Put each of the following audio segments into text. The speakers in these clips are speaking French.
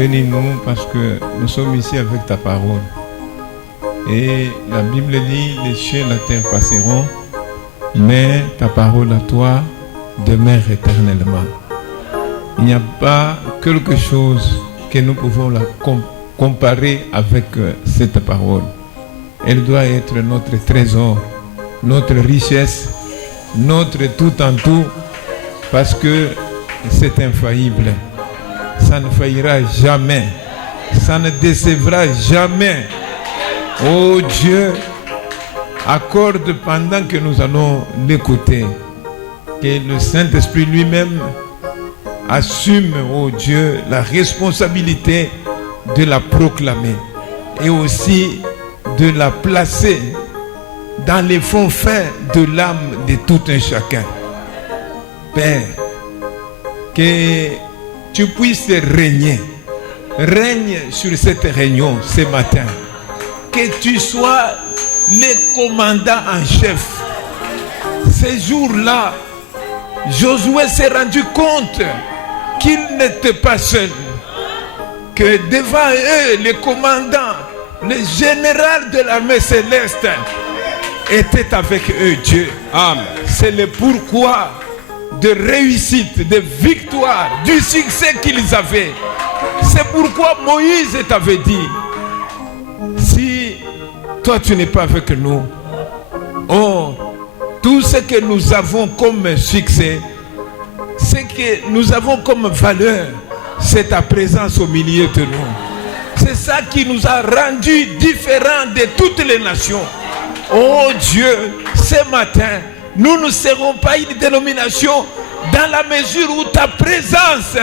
bénis-nous parce que nous sommes ici avec ta parole. Et la Bible dit, les cieux et la terre passeront, mais ta parole à toi demeure éternellement. Il n'y a pas quelque chose que nous pouvons la comparer avec cette parole. Elle doit être notre trésor, notre richesse, notre tout en tout, parce que c'est infaillible. Ça ne faillira jamais. Ça ne décevra jamais. Oh Dieu, accorde pendant que nous allons l'écouter, que le Saint-Esprit lui-même assume, oh Dieu, la responsabilité de la proclamer et aussi de la placer dans les fonds fins de l'âme de tout un chacun. Père, que tu puisses régner. Règne sur cette réunion ce matin. Que tu sois le commandant en chef. Ces jours-là, Josué s'est rendu compte qu'il n'était pas seul. Que devant eux, le commandant, le général de l'armée céleste était avec eux, Dieu. Amen. C'est le pourquoi de réussite, de victoire, du succès qu'ils avaient. C'est pourquoi Moïse t'avait dit, si toi tu n'es pas avec nous, oh, tout ce que nous avons comme succès, ce que nous avons comme valeur, c'est ta présence au milieu de nous. C'est ça qui nous a rendus différents de toutes les nations. Oh Dieu, ce matin, nous ne serons pas une dénomination dans la mesure où ta présence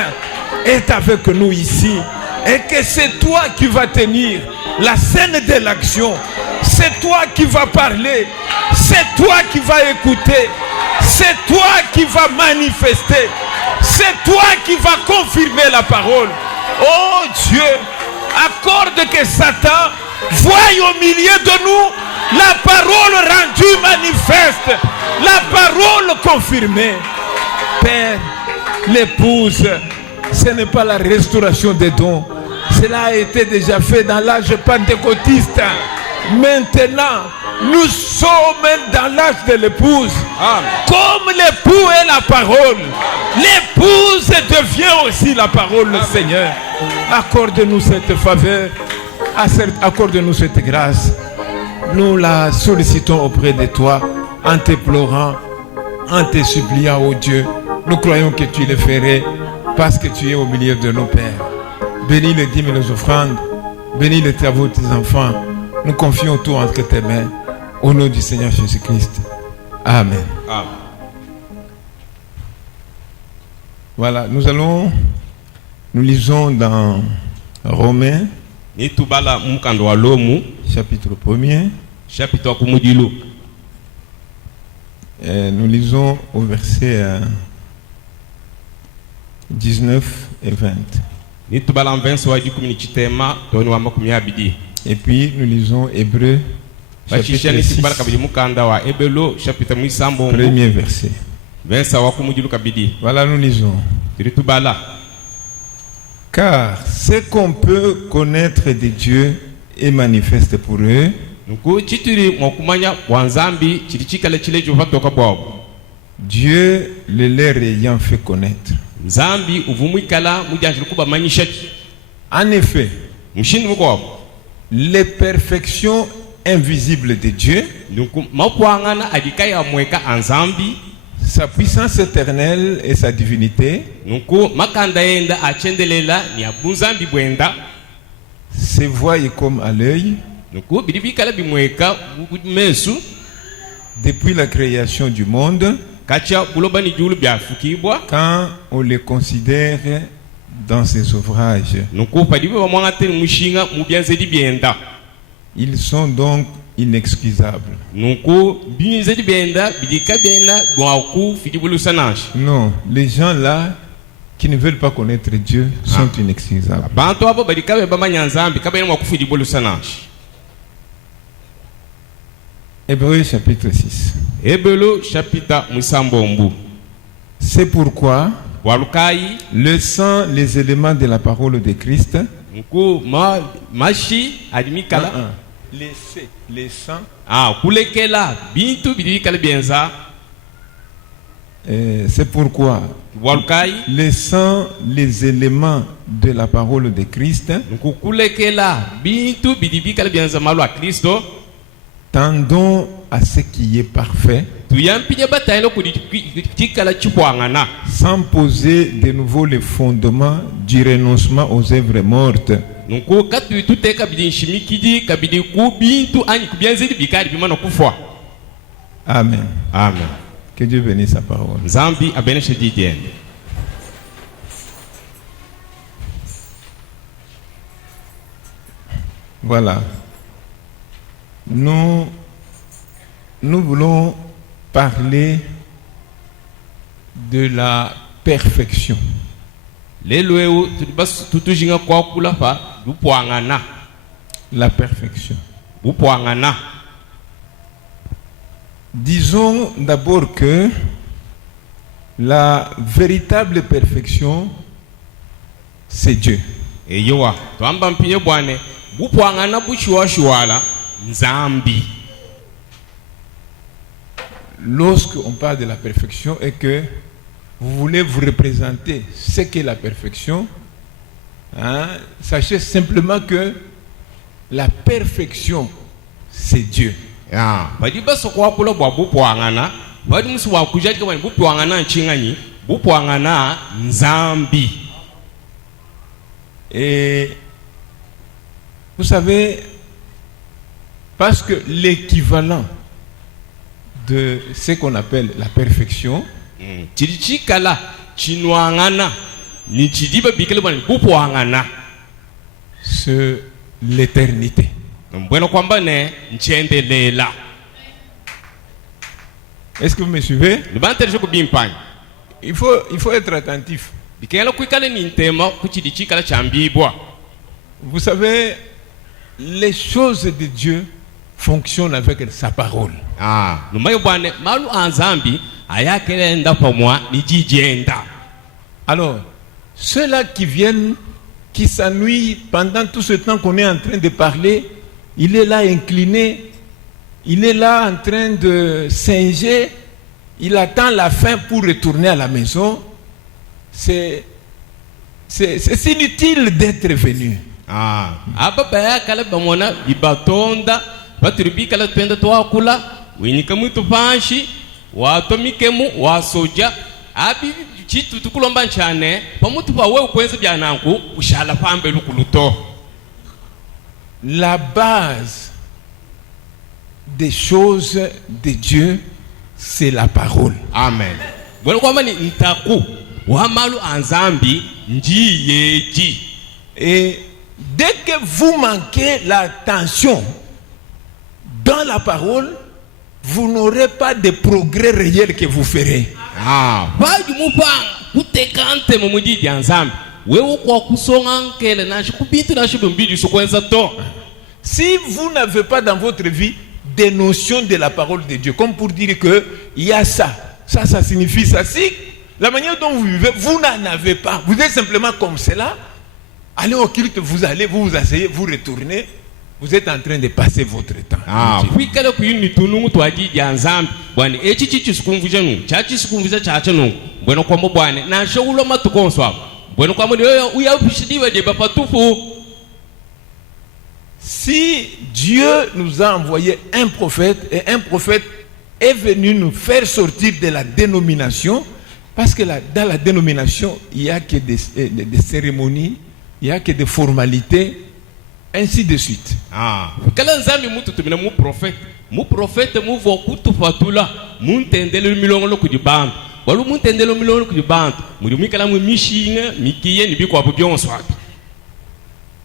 est avec nous ici. Et que c'est toi qui vas tenir la scène de l'action. C'est toi qui vas parler. C'est toi qui vas écouter. C'est toi qui vas manifester. C'est toi qui vas confirmer la parole. Oh Dieu, accorde que Satan voie au milieu de nous la parole rendue manifeste, la parole confirmée. Père, l'épouse, ce n'est pas la restauration des dons. Cela a été déjà fait dans l'âge pentecôtiste. Maintenant, nous sommes dans l'âge de l'épouse. Amen. Comme l'époux est la parole, l'épouse devient aussi la parole, le Seigneur. Accorde-nous cette faveur, accorde-nous cette grâce. Nous la sollicitons auprès de toi, en te pleurant, en te suppliant, oh Dieu. Nous croyons que tu le ferais parce que tu es au milieu de nos pères. Bénis les dîmes et les offrandes, bénis les travaux de tes enfants. Nous confions tout entre tes mains, au nom du Seigneur Jésus-Christ. Amen. Amen. Voilà, nous lisons dans Romains, chapitre 1er. Nous lisons au verset 19 et 20. Et puis nous lisons Hébreux chapitre 6, premier verset. Voilà, nous lisons. Car ce qu'on peut connaître de Dieu est manifeste pour eux. Dieu le leur ayant fait connaître. En effet, les perfections invisibles de Dieu, sa puissance éternelle et sa divinité, se voient comme à l'œil depuis la création du monde, quand on les considère dans ses ouvrages. Ils sont donc inexcusables. Non, les gens là qui ne veulent pas connaître Dieu sont inexcusables. Hébreux chapitre 6. C'est pourquoi Le sang, les éléments de la parole de Christ. Les sangs. C'est pourquoi le sang, les éléments de la parole de Christ, tendons à ce qui est parfait, sans poser de nouveau les fondements du renoncement aux œuvres mortes. Amen. Amen. Que Dieu bénisse sa parole. Voilà. Nous voulons parler de la perfection. La perfection. Disons d'abord que la véritable perfection, c'est Dieu. Lorsqu'on parle de la perfection et que vous voulez vous représenter ce qu'est la perfection, sachez simplement que la perfection, c'est Dieu. Et vous savez, parce que l'équivalent de ce qu'on appelle la perfection, c'est l'éternité. Est-ce que vous me suivez? Il faut être attentif. Vous savez, les choses de Dieu fonctionnent avec sa parole. Alors, ceux-là qui viennent, qui s'ennuient pendant tout ce temps qu'on est en train de parler, il est là incliné, il est là en train de singer, il attend la fin pour retourner à la maison. C'est inutile d'être venu. La base des choses de Dieu, c'est la parole. Amen. Et dès que vous manquez l'attention dans la parole, vous n'aurez pas de progrès réel que vous ferez. Si vous n'avez pas dans votre vie des notions de la parole de Dieu, comme pour dire que il y a ça signifie ça. Si la manière dont vous vivez, vous n'en avez pas, vous êtes simplement comme cela, allez au culte, vous allez, vous asseyez, vous retournez, vous êtes en train de passer votre temps. Si Dieu nous a envoyé un prophète, et un prophète est venu nous faire sortir de la dénomination, parce que dans la dénomination, il n'y a que des cérémonies, il n'y a que des formalités, ainsi de suite.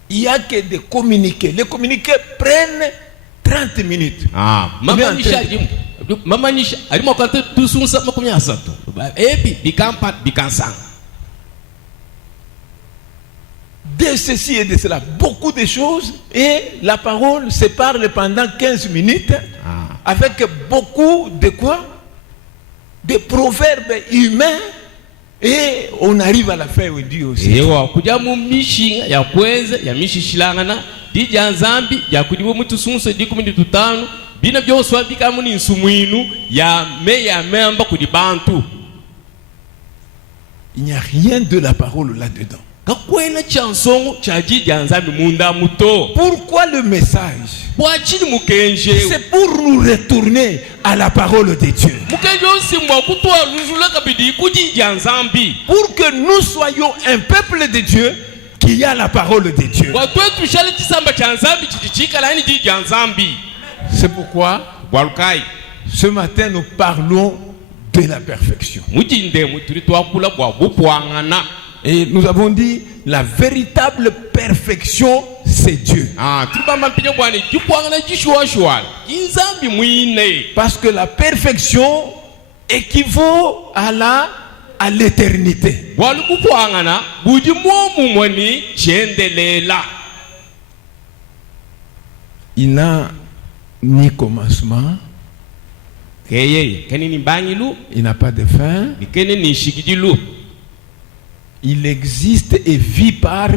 Il n'y a que des communiqués. Les communiqués prennent 30 minutes. De ceci et de cela, beaucoup de choses, et la parole se parle pendant 15 minutes avec beaucoup de quoi? De proverbes humains Et on arrive à la fin où Dieu aussi. Ewa kuja mu mishinga ya kwenza ya mishishilangana dija nzambi ya kudiwo mutu sunse dikumi tutano bina byose wabikamu ni nsumwinu ya memba kudi bantu. Il n'y a rien de la parole là-dedans. Pourquoi le message? C'est pour nous retourner à la parole de Dieu. Pour que nous soyons un peuple de Dieu qui a la parole de Dieu. C'est pourquoi ce matin nous parlons de la perfection. Et nous avons dit la véritable perfection c'est Dieu. Parce que la perfection équivaut à l'éternité. Il n'a ni commencement, il n'a pas de fin. Il existe et vit par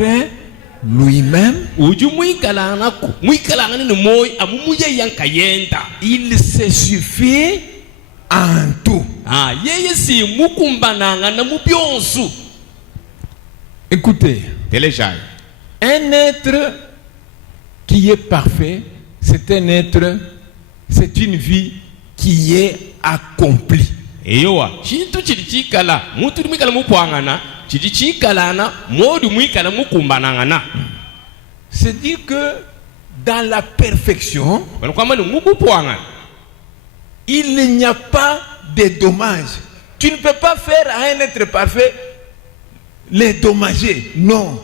lui-même. Il se suffit en tout. Écoutez, un être qui est parfait, c'est un être, c'est une vie qui est accomplie. C'est dire que dans la perfection, il n'y a pas de dommages. Tu ne peux pas faire à un être parfait les dommager. Non.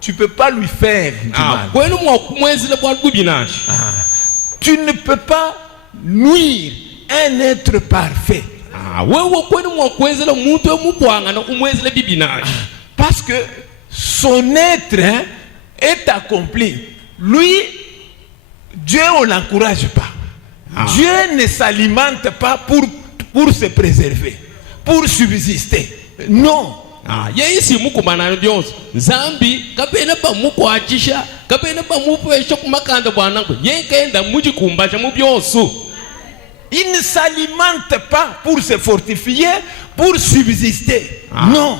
Tu ne peux pas lui faire du mal. Tu ne peux pas nuire un être parfait. Parce que son être est accompli. Lui, Dieu on l'encourage pas. Dieu ne s'alimente pas pour se préserver, pour subsister. Non. Il ne s'alimente pas pour se fortifier, pour subsister. Non.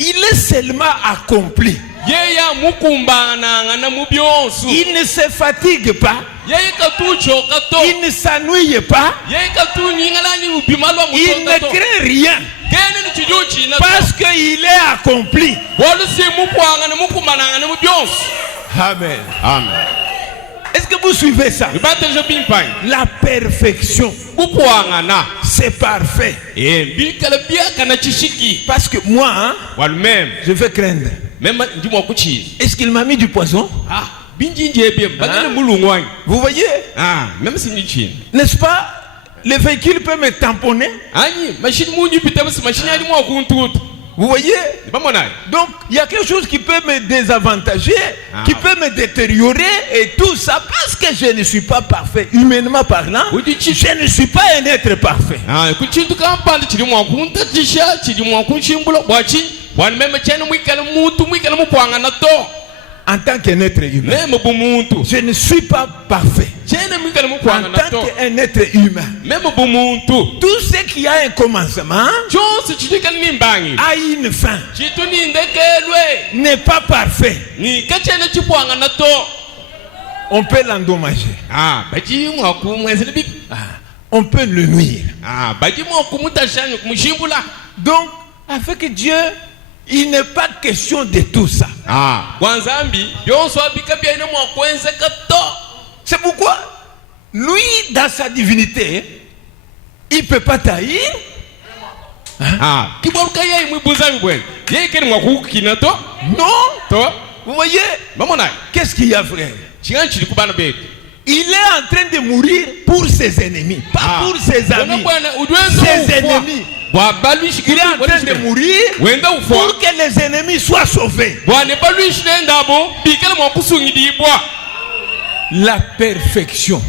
Il est seulement accompli. Il ne se fatigue pas. Il ne s'ennuie pas. Il ne crée rien. Parce qu'il est accompli. Amen. Amen. Est-ce que vous suivez ça? La perfection, c'est parfait. Parce que moi, je vais craindre. Est-ce qu'il m'a mis du poison? Vous voyez? N'est-ce pas? Le véhicule peut me tamponner. Vous voyez? Donc il y a quelque chose qui peut me désavantager, qui peut me détériorer et tout ça parce que je ne suis pas parfait. Humainement parlant, je ne suis pas un être parfait. En tant qu'un être humain, je ne suis pas parfait. En tant qu'un être humain, tout ce qui a un commencement a une fin. N'est pas parfait. On peut l'endommager. On peut le nuire. Donc, avec Dieu, il n'est pas question de tout ça. C'est pourquoi lui, dans sa divinité, il ne peut pas taire. Non. Vous voyez? Qu'est-ce qu'il y a, frère? Il est en train de mourir pour ses ennemis, pas pour ses amis. Ses ennemis. Il est en train de mourir pour que les ennemis soient sauvés. La perfection.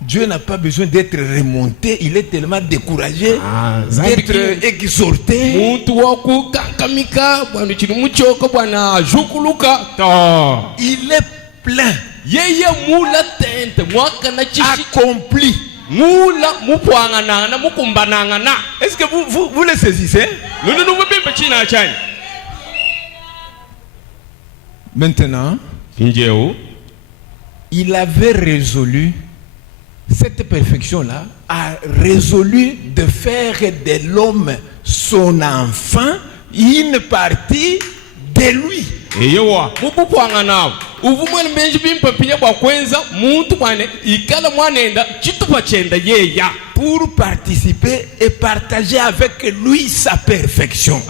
Dieu n'a pas besoin d'être remonté. Il est tellement découragé d'être exhorté. Il est plein. Accompli. Est-ce que vous le saisissez? Maintenant, il avait résolu, cette perfection-là a résolu de faire de l'homme son enfant, une partie de lui. Pour participer et partager avec lui sa perfection.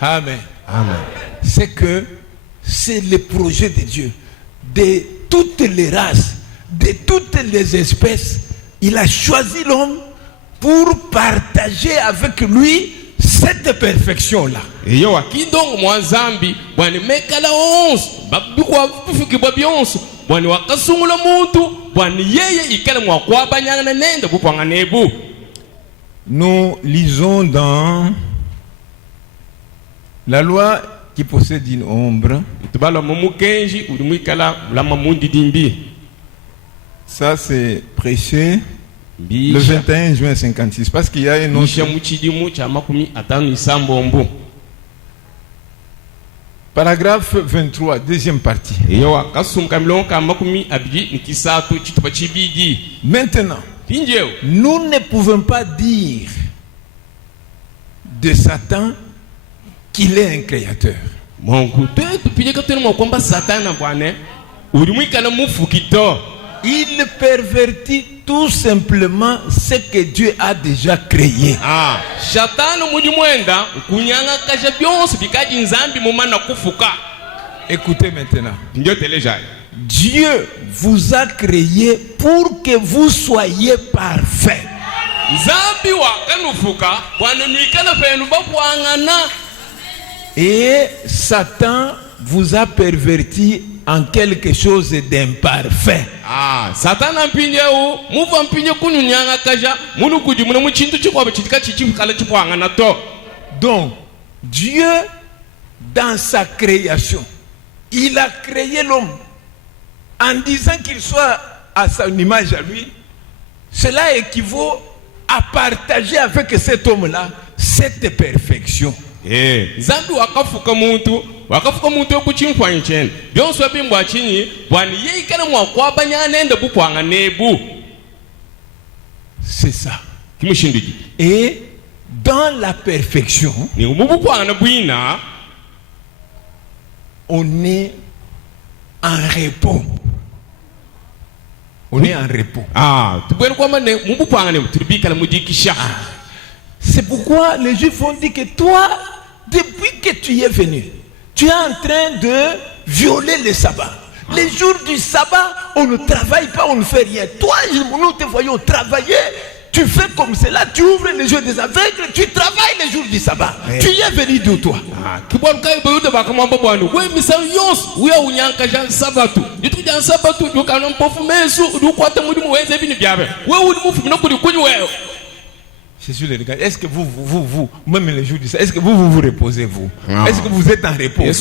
Amen. C'est que c'est le projet de Dieu. De toutes les races, de toutes les espèces, il a choisi l'homme pour partager avec lui cette perfection-là. Nous lisons dans la loi qui possède une ombre. Ça c'est prêché le 21 juin 56, parce qu'il y a un autre. Paragraphe 23, deuxième partie. Maintenant, nous ne pouvons pas dire de Satan qu'il est un créateur. Il pervertit tout simplement ce que Dieu a déjà créé. Écoutez maintenant. Dieu vous a créé pour que vous soyez parfaits. Et Satan vous a perverti en quelque chose d'imparfait. Donc, Dieu, dans sa création, il a créé l'homme en disant qu'il soit à son image à lui. Cela équivaut à partager avec cet homme-là cette perfection. C'est ça. Et dans la perfection, on est en repos. On est en repos. C'est pourquoi les Juifs ont dit que toi, depuis que tu es venu, tu es en train de violer le sabbat. Les jours du sabbat, on ne travaille pas, on ne fait rien. Toi, nous te voyons travailler. Tu fais comme cela, tu ouvres les yeux des aveugles, tu travailles les jours du sabbat. Tu y es venu d'où toi? Jésus les regarde. Est-ce que vous, même les jours du sabbat, est-ce que vous reposez vous? Est-ce que vous êtes en repos? Il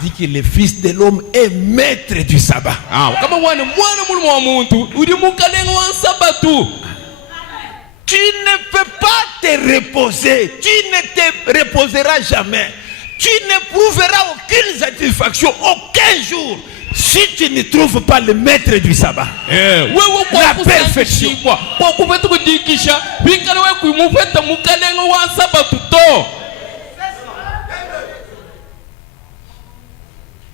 dit que le Fils de l'homme est maître du sabbat. Tu ne peux pas te reposer. Tu ne te reposeras jamais. Tu n'éprouveras aucune satisfaction, aucun jour, si tu ne trouves pas le maître du sabbat. La perfection.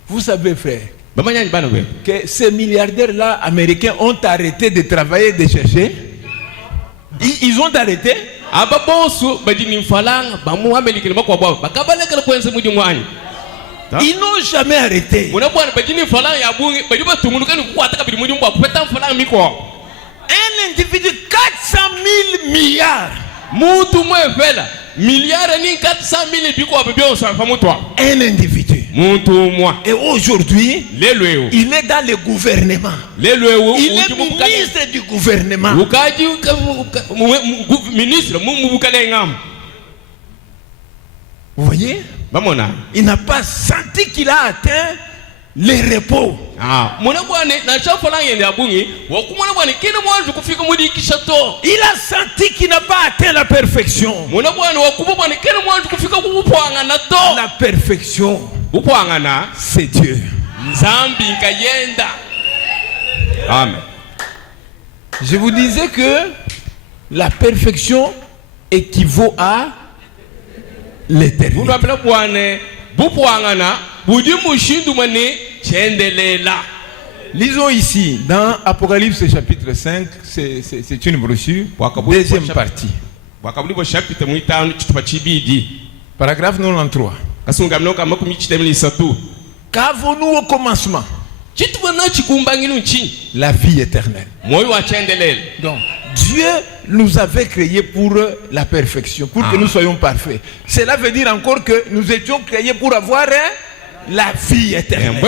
Vous savez, frère, que ces milliardaires-là américains ont arrêté de travailler, de chercher. Ils ont arrêté. aba bonso badini mfalanga bamuhamelikile bakwa bwa bakabalekela kwenze mudi mwani. Ils n'ont jamais arrêté. Muna bwana badini mfalanga ya bungi badi batumulukani kukwata kabili mudi mbwa kupeta mfalanga miko. Un individu 400 000 milliards. Mutu mwefela milliards ni 400 000 biko abibionso afamutwa. Un individu. Mutu mwa. Et aujourd'hui, Lelweo. il est dans le gouvernement. Lelweo. Il est ministre du gouvernement. Ukaji ministre mumubukale ngam. Vous voyez? Il n'a pas senti qu'il a atteint le repos. Il a senti qu'il n'a pas atteint la perfection. La perfection, c'est Dieu. Amen. Je vous disais que la perfection équivaut à l'éternité. Lisons ici dans Apocalypse chapitre 5, c'est une brochure, deuxième partie. Paragraphe 93. Qu'avons-nous au commencement? La vie éternelle. Donc, Dieu nous avait créés pour la perfection, pour que nous soyons parfaits. Cela veut dire encore que nous étions créés pour avoir la vie éternelle.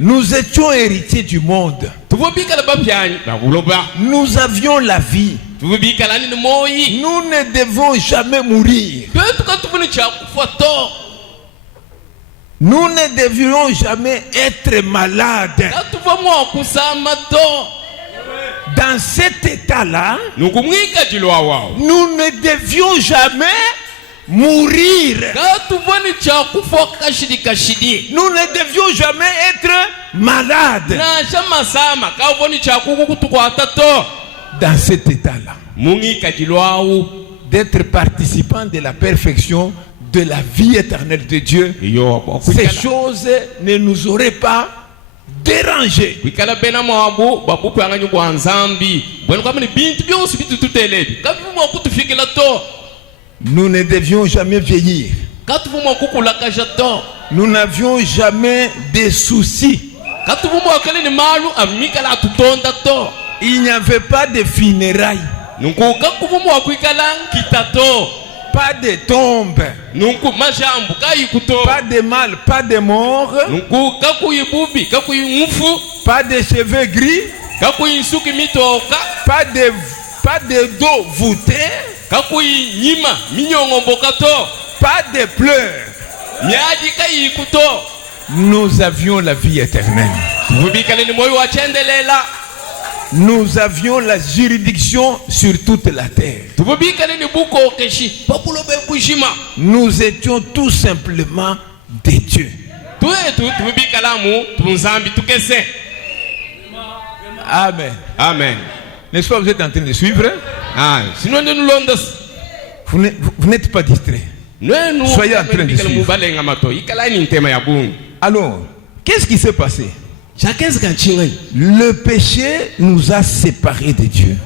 Nous étions héritiers du monde. Nous avions la vie. Nous ne devons jamais mourir. Nous ne devions jamais être malades. Dans cet état-là, nous ne devions jamais mourir. Nous ne devions jamais être malades. Dans cet état-là, d'être participant de la perfection de la vie éternelle de Dieu, ces choses ne nous auraient pas dérangés. Nous ne devions jamais vieillir. Nous n'avions jamais de soucis. Il n'y avait pas de funérailles. Pas de tombe. Pas de mal, pas de mort. Pas de cheveux gris. Pas de dos voûté. Pas de pleurs. Nous avions la vie éternelle. Nous avions la juridiction sur toute la terre. Nous étions tout simplement des dieux. Amen. Amen. N'est-ce pas, vous êtes en train de suivre? Vous n'êtes pas distrait. Soyez en train de suivre. Alors, qu'est-ce qui s'est passé? Le péché nous a séparés de Dieu.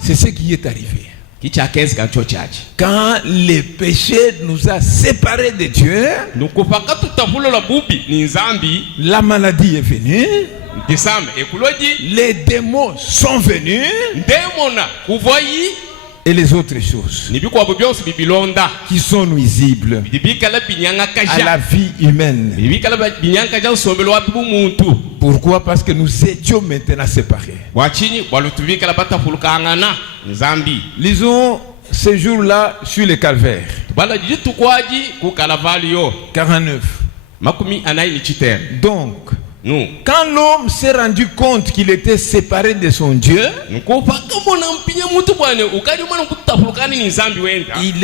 C'est ce qui est arrivé. Quand le péché nous a séparés de Dieu, la maladie est venue. Les démons sont venus. Et les autres choses qui sont nuisibles à la vie humaine. Pourquoi? Parce que nous étions maintenant séparés. Lisons ce jour-là sur le calvaire. 49. Donc, quand l'homme s'est rendu compte qu'il était séparé de son Dieu, il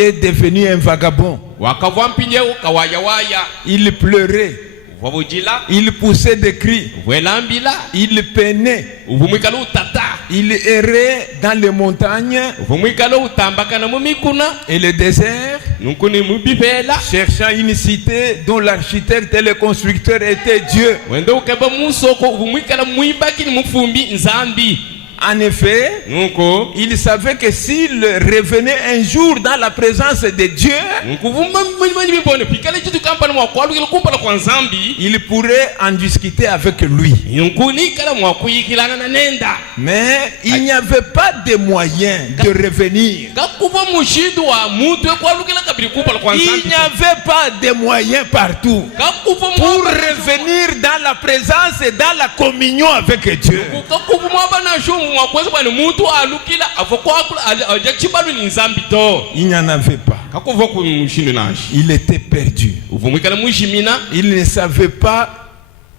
est devenu un vagabond. Il pleurait. Il poussait des cris. Il peinait. Il errait dans les montagnes et le désert. nunkuni mubipela cherchant une cité dont l'architecte et le constructeur étaient Dieu. wende ukeba musoko umwikala mwibaki ni mufumbi nzambi. En effet, nuko il savait que s'il revenait un jour dans la présence de Dieu, nkuvuma mmanyi bibone pikale chitu kampana mwakwalukile kumpala kwa nzambi il pourrait en discuter avec lui. nunkuni kala mwakuyikilana na nenda Mais il n'y avait pas de moyen de revenir. kakuva mushindu wa mutu ekwalukila kabili kumpala kwa Il nzambi n'y avait pas de moyens partout kakuva pour revenir dans la présence et dans la communion avec Dieu. kakuva mwabanasho mwakweza bwana mutu alukila avokwakula ajachibalu ni nzambi to Il n'y en avait pas. kakuva ku mushindu nashi Il était perdu. uvumwikala mwishimina Il ne savait pas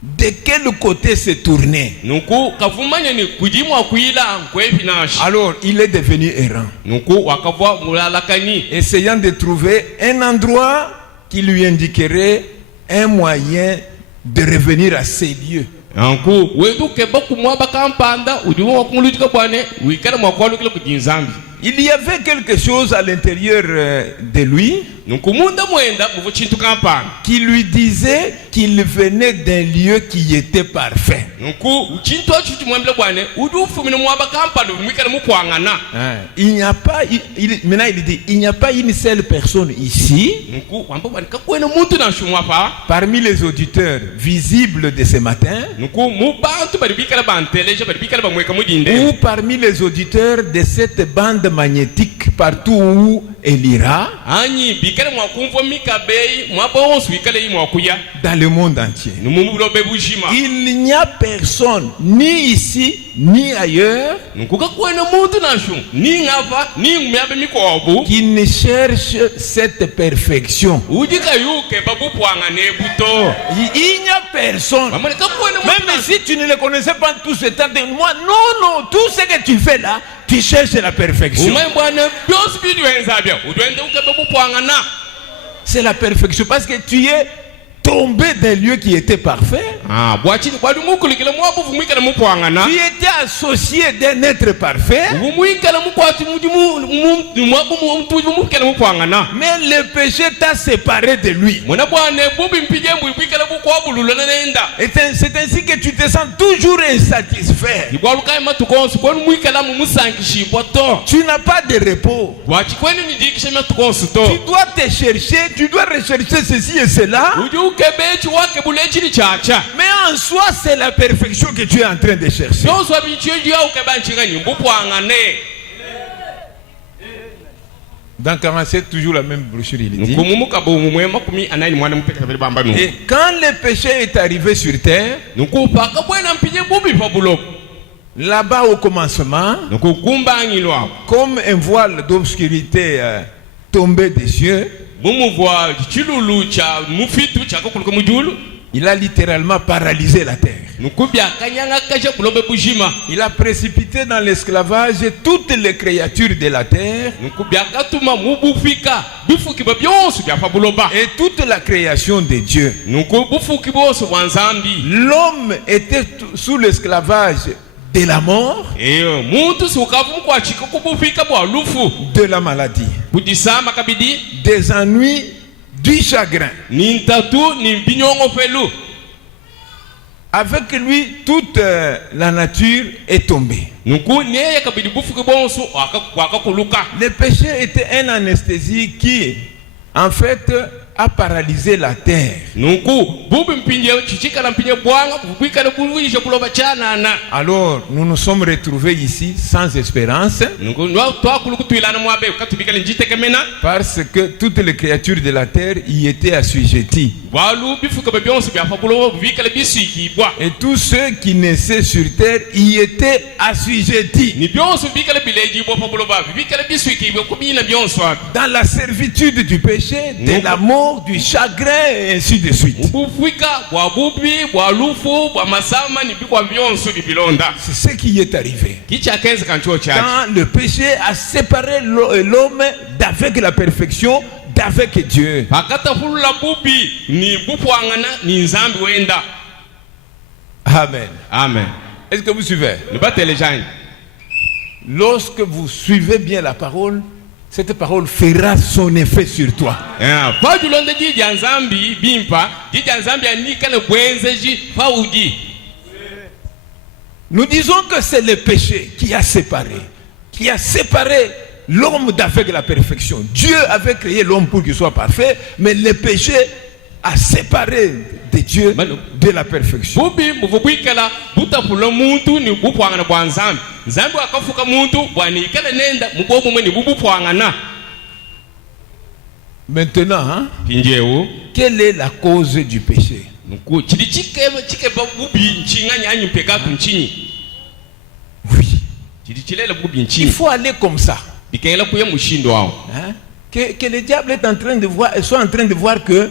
de quel côté se tourner. nuku kavumanya ni kujimwa kuila nkwepi nashi Alors il est devenu errant, nuku wakavwa mulalakani essayant de trouver un endroit qui lui indiquerait un moyen de revenir à ces lieux. anku wetu keba kumwaba kampanda udimu wakumulutika bwane wikala mwakwalukila kujinzambi. Il y avait quelque chose à l'intérieur de lui nukumunda mwenda muvu chintu kampanda qui lui disait qu'il venait d'un lieu qui était parfait. nuku chintu achu chimwambila bwane udufumina mwaba kampanda udumwikala mukwangana. Il n'y a pas, maintenant il dit, il n'y a pas une seule personne ici nuku wamba bwane kakwena muntu nashumwa pa parmi les auditeurs visibles de ce matin nuku mubantu bali bikala banteleje bali bikala bamweka mudinde ou parmi les auditeurs de cette bande magnétique partout où elle ira anyi bikala mwakumva mikabei mwabonsu bikala yi mwakuya dans le monde entier. numumulobe bushima. Il n'y a personne ni ici ni ailleurs nuku kakwena muntu nashu ni ngava ni ngumyabe mikobu qui ne cherche cette perfection. ujika yuke babupwangane buto Il n'y a personne. bamane kakwena Même si tu ne le connaissais pas tout ce temps, moi, non, tout ce que tu fais là, tu cherches la perfection. umwe bwana byosi bidwenzabya udwende ukebe bupwangana. C'est la perfection parce que tu es tombé d'un lieu qui était parfait. bwachini bwali mukulikila mwabu vumwikala mupwangana. Tu étais associé d'un être parfait. vumwikala mukwati mwabu mupwikala mupwangana. Mais le péché t'a séparé de lui. mwana bwana bubi mpije mbwikala bukwabululana nenda. Et c'est ainsi que tu te sens toujours insatisfait. ibwalukaye matukonsi kwenu mwikala mumusankishibwa to Tu n'as pas de repos. bwachi kwenu nidikishe matukonsi to Tu dois te chercher, tu dois rechercher ceci et cela. uji ukebechi wake bule chili chacha Mais en soi, c'est la perfection que tu es en train de chercher. byoswa bichiyo ukebanchika nyumbupwangane. Dans 47, toujours la même brochure, il dit. nukumumuka bumumwe makumi anani mwana mpeka kabili bamba nu Et quand le péché est arrivé sur terre, nukupaka bwena mpije bubi pabulo là-bas au commencement, nukukumbangilwa comme un voile d'obscurité tombé des cieux, mumuvwa chilulu cha mufitu chakokuluka mujulu il a littéralement paralysé la terre. nukubya kanyanga kasha bulobe bujima Il a précipité dans l'esclavage toutes les créatures de la terre nukubya katuma mubufika bifukiba byonso bya pabuloba et toute la création de Dieu. nukubufuki bwose bwa nzambi. L'homme était sous l'esclavage de la mort, eyo muntu sukavu mukwachika kubufika bwa lufu de la maladie, kudisama kabidi des ennuis, du chagrin. ni ntatu ni mpinyongo felu. Avec lui, toute la nature est tombée. nuku neye kabidi bufuki bonso wakakuluka. Le péché était une anesthésie qui, en fait, a paralysé la terre. nuku bubi mpinje chichikala mpinje bwanga kubikala kuwisha kuloba chanana. Alors, nous nous sommes retrouvés ici sans espérance nuku ndo twakuluku twilana mwabe katubikala njitekemena parce que toutes les créatures de la terre y étaient assujetties. bwalu bifuka byonso bya pabulo bikala biswikibwa Et tous ceux qui naissaient sur terre y étaient assujettis ni byonso bikala bilejibwa pabulo ba bikala biswikibwa kubina byonso dans la servitude du péché, de la mort, du chagrin et ainsi de suite. ubufika bwa bubi bwa lufu bwa masama ni bikwa byonso bibilonda. C'est ce qui est arrivé. kichakenze kancho chachi Quand le péché a séparé l'homme d'avec la perfection, d'avec Dieu. pakatafulula bubi ni bupwangana ni nzambi wenda. Amen. Amen. Est-ce que vous suivez? Nibatele jani Lorsque vous suivez bien la parole, cette parole fera son effet sur toi. Fadulonde jija nzambi bimpa jija nzambi anikale bwenze ji fauji. Nous disons que c'est le péché qui a séparé l'homme d'avec la perfection. Dieu avait créé l'homme pour qu'il soit parfait, mais le péché a séparé de Dieu de la perfection. Bubi muvubwikala butapula muntu ni bupwangana bwa nzambi. Nzambi akafuka muntu bwanikala nenda mubomu mwe ni bupwangana. Maintenant, Kinjewo, quelle est la cause du péché? nuku chidi chikeba bubi nchinga nyanyu pekatu nchinyi. Oui. Chidi chilela bubi Il nchinyi. faut aller comme ça. Bikela kuya mushindo wao. Que le diable est en train de voir, soit en train de voir que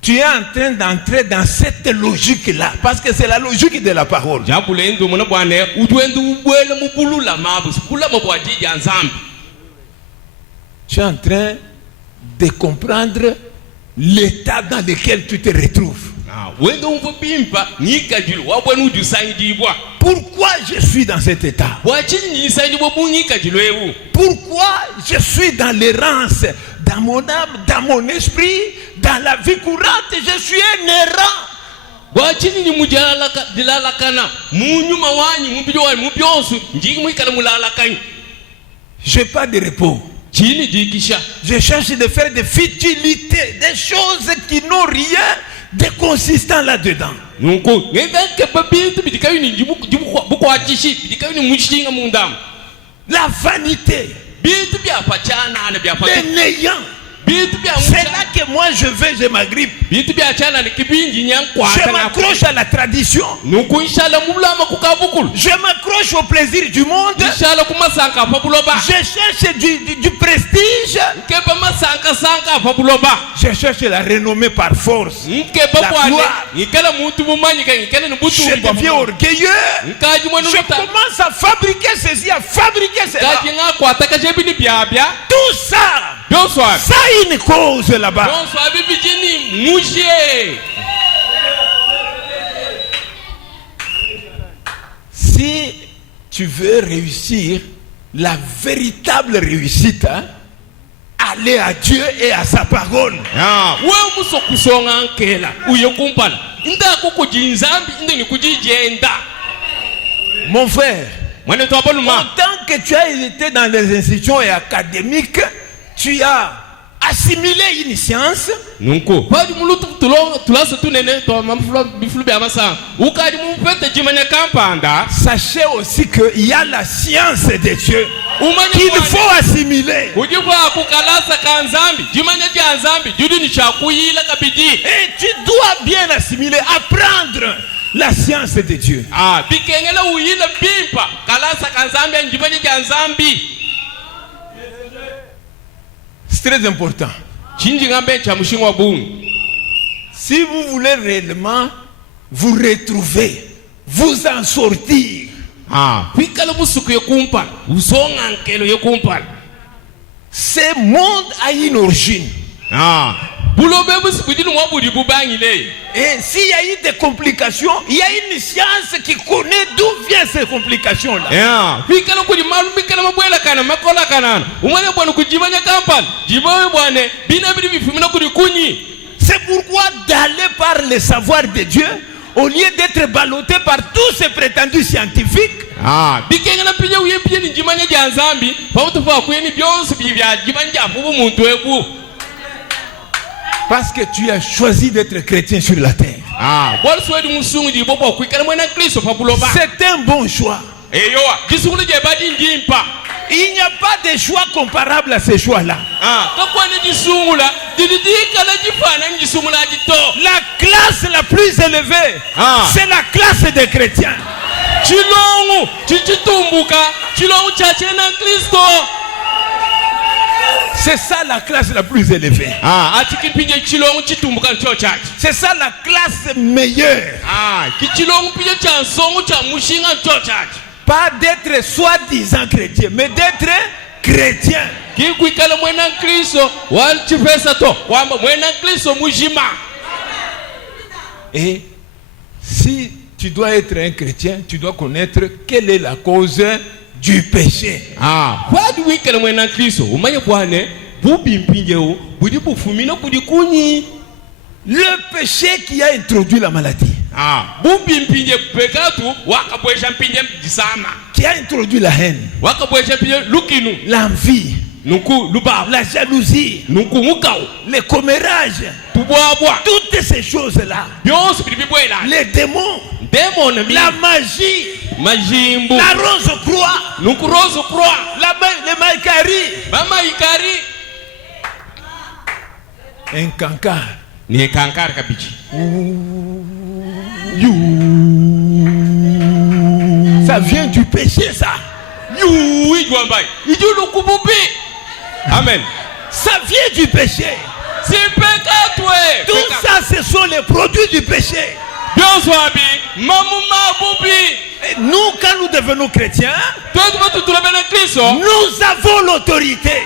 tu es en train d'entrer dans cette logique-là, parce que c'est la logique de la parole. Jabule ndo mwana bwane udwendu ubwele mubulula mabu sikula mabwaji ya nzambi. Tu es en train de comprendre l'état dans lequel tu te retrouves. Pourquoi je suis dans cet état? Pourquoi je suis dans l'errance, dans mon âme, dans mon esprit, dans la vie courante, je suis un errant. Je n'ai pas de repos. Je cherche de faire des futilités, des choses qui n'ont rien de consistant là-dedans. La vanité, les néants. C'est là que moi je vais, je m'agrippe. Je m'accroche à la tradition. Je m'accroche au plaisir du monde. Je cherche du prestige. Je cherche la renommée par force. La gloire. Je deviens orgueilleux. Je commence à fabriquer ceci, à fabriquer cela. Tout ça. Ça a une cause là-bas. Si tu veux réussir la véritable réussite, aller à Dieu et à sa parole. Mon frère, tant que tu as été dans les institutions et académiques, tu as assimilé une science. Sachez aussi qu'il y a la science de Dieu qu'il faut assimiler. Et tu dois bien assimiler, apprendre la science de Dieu. C'est très important. Si vous voulez réellement vous retrouver, vous en sortir, ce monde a une origine. Et s'il y a eu des complications, il y a une science qui connaît d'où viennent ces complications-là. C'est pourquoi d'aller par le savoir de Dieu, au lieu d'être ballotté par tous ces prétendus scientifiques, parce que tu as choisi d'être chrétien sur la terre. C'est un bon choix. Il n'y a pas de choix comparable à ces choix-là. La classe la plus élevée, c'est la classe des chrétiens. C'est ça la classe la plus élevée. C'est ça la classe meilleure. Pas d'être soi-disant chrétien, mais d'être chrétien. Et si tu dois être un chrétien, tu dois connaître quelle est la cause du péché. Wadi wikele mwena Kristo umanye bwane bubi mpinjeo budi bufumino kudi kunyi. Le péché qui a introduit la maladie. Bubi mpinje pekatu wakabwesha mpinje mjisama. Qui a introduit la haine. Wakabwesha mpinje lukinu. L'envie. Nuku luba. La jalousie. Nuku mukao. Les commérages. Tuboabwa. Toutes ces choses-là. Byonse bilibwela. Les démons. La magie. Majimbu. La rose croix. Nuku rose croix. Les maïkari. Mama ikari. Un cancard. Ni kankar kabichi. Ça vient du péché, ça. Amen. Ça vient du péché. Tout ça, ce sont les produits du péché. Et nous, quand nous devenons chrétiens, nous avons l'autorité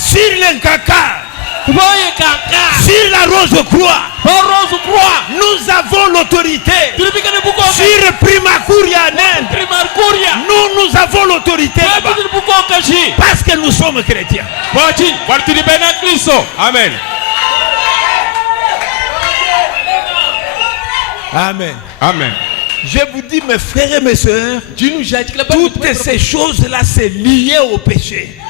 sur les cancars. Sur la rose croix, nous avons l'autorité. Sur Primacuria, nous avons l'autorité là-bas. Parce que nous sommes chrétiens. Amen. Amen. Amen. Je vous dis, mes frères et mes sœurs, toutes ces choses-là, c'est lié au péché.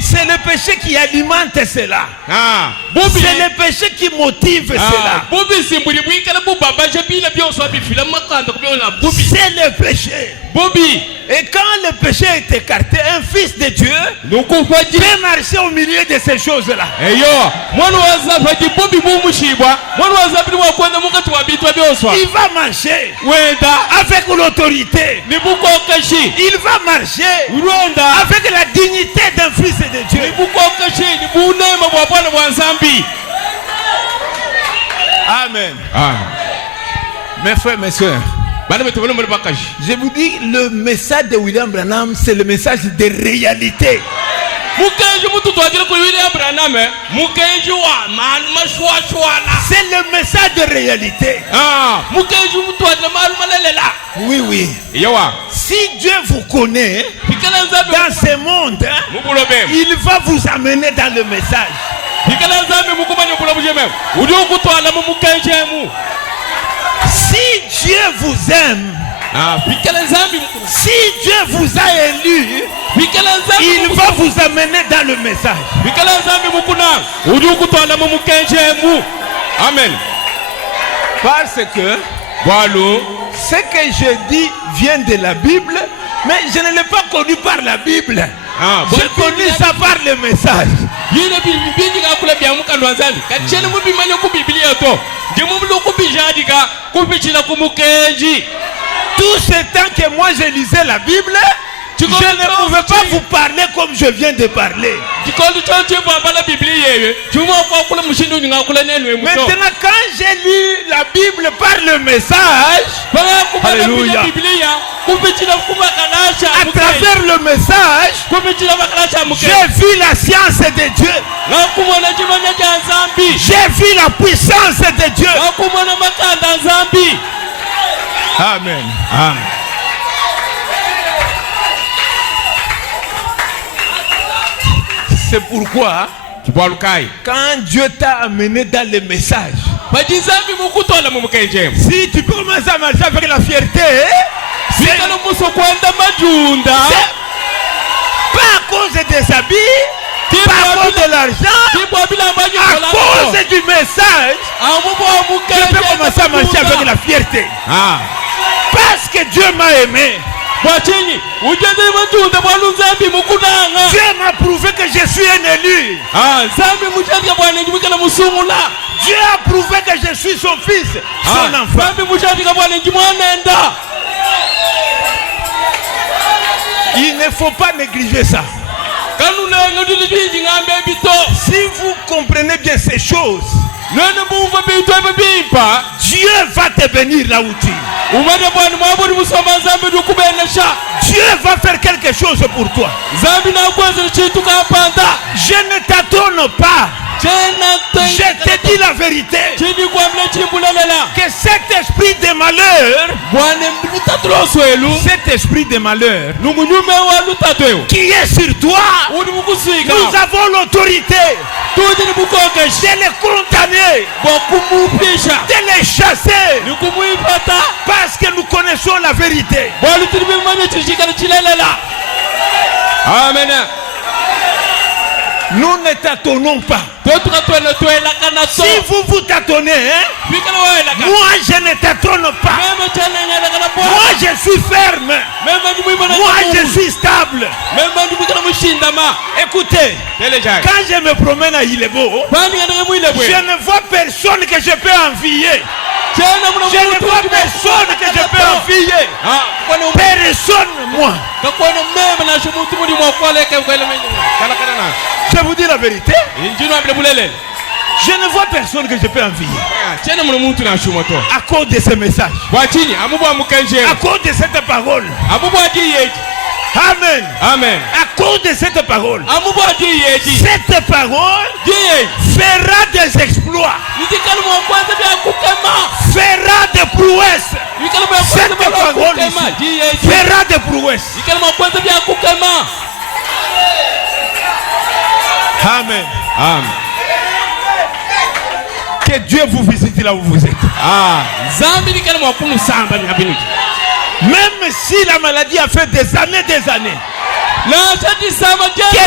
C'est le péché qui alimente cela. C'est le péché qui motive cela. C'est le péché. Et quand le péché est écarté, un fils de Dieu peut marcher au milieu de ces choses-là. Il va marcher avec l'autorité. Il va marcher avec la dignité d'un fils de Dieu. Amen. Mes frères, mes soeurs, je vous dis, le message de William Branham, c'est le message de réalité. C'est le message de réalité. Oui, oui. Si Dieu vous connaît dans ce monde, il va vous amener dans le message. Si Dieu vous aime, si Dieu vous a élu, il va vous amener dans le message. Amen. Parce que ce que je dis vient de la Bible, mais je ne l'ai pas connu par la Bible. J'ai connu ça par le message. Tout ce temps que moi je lisais la Bible, je ne pouvais pas vous parler comme je viens de parler. Maintenant, quand j'ai lu la Bible par le message, alléluia, à travers le message, j'ai vu la science de Dieu. J'ai vu la puissance de Dieu. Amen. Amen. C'est pourquoi, quand Dieu t'a amené dans le message, si tu peux commencer à marcher avec la fierté, c'est pas à cause des habits, pas à cause de l'argent, à cause du message, tu peux commencer à marcher avec la fierté. Parce que Dieu m'a aimé. Dieu m'a prouvé que je suis un élu. Dieu a prouvé que je suis son fils, son enfant. Il ne faut pas négliger ça. Si vous comprenez bien ces choses, Dieu va te bénir là où tu es. Dieu va faire quelque chose pour toi. Je ne t'attends pas Je te dis la vérité. Que cet esprit de malheur, cet esprit de malheur qui est sur toi, nous avons l'autorité de les condamner, de les chasser, parce que nous connaissons la vérité. Amen. Nous ne tâtonnons pas. Si vous vous tâtonnez, moi je ne tâtonne pas. Moi je suis ferme. Moi je suis stable. Écoutez, quand je me promène à Ilebo, je ne vois personne que je peux envier. Je ne vois personne que je peux envier. Personne, moi. Je vous dis la vérité. Je ne vois personne que je peux envier. À cause de ce message. À cause de cette parole. Amen. Amen. À cause de cette parole. Cette parole fera des exploits. Fera des prouesses. Cette parole ici fera des prouesses. Amen. Amen. Que Dieu vous visite là où vous êtes. Même si la maladie a fait des années, que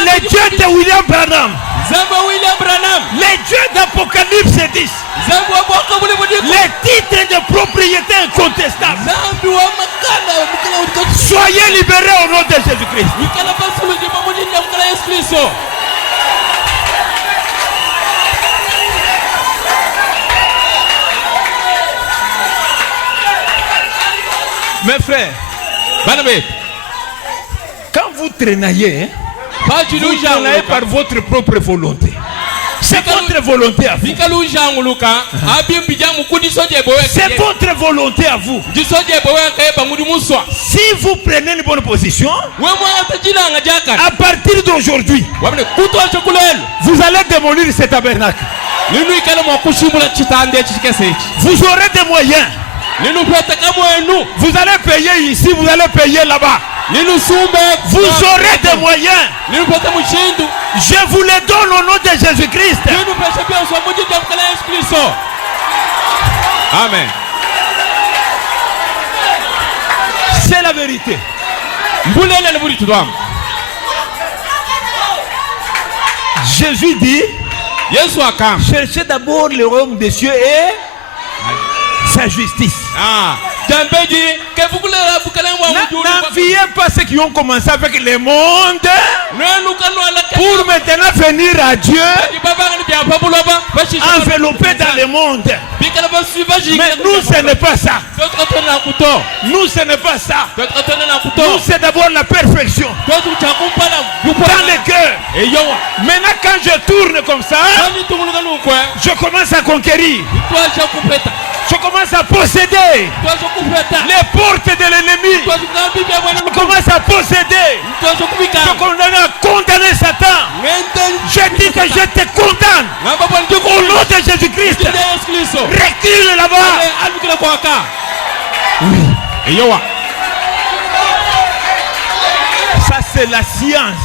le Dieu de William Branham, le Dieu d'Apocalypse 10, les titres de propriété incontestable, soyez libérés au nom de Jésus-Christ. Mes frères, quand vous traînaillez, vous traînaillez par votre propre volonté. C'est votre volonté à vous. C'est votre volonté à vous. Si vous prenez une bonne position, à partir d'aujourd'hui, vous allez démolir ce tabernacle. Vous aurez des moyens. Vous allez payer ici, vous allez payer là-bas. Vous aurez des moyens. Je vous les donne au nom de Jésus-Christ. Amen. C'est la vérité. Jésus dit, cherchez d'abord le royaume des cieux et sa justice. N'enviez pas ceux qui ont commencé avec le monde pour maintenant venir à Dieu enveloppé dans le monde. Mais nous ce n'est pas ça. Nous ce n'est pas ça. Nous c'est d'abord la perfection dans le cœur. Maintenant quand je tourne comme ça, je commence à conquérir. Je commence à posséder les portes de l'ennemi. Je commence à posséder. Je commence à condamner Satan. Je dis que je te condamne au nom de Jésus-Christ. Recule là-bas. Oui. Ça c'est la science.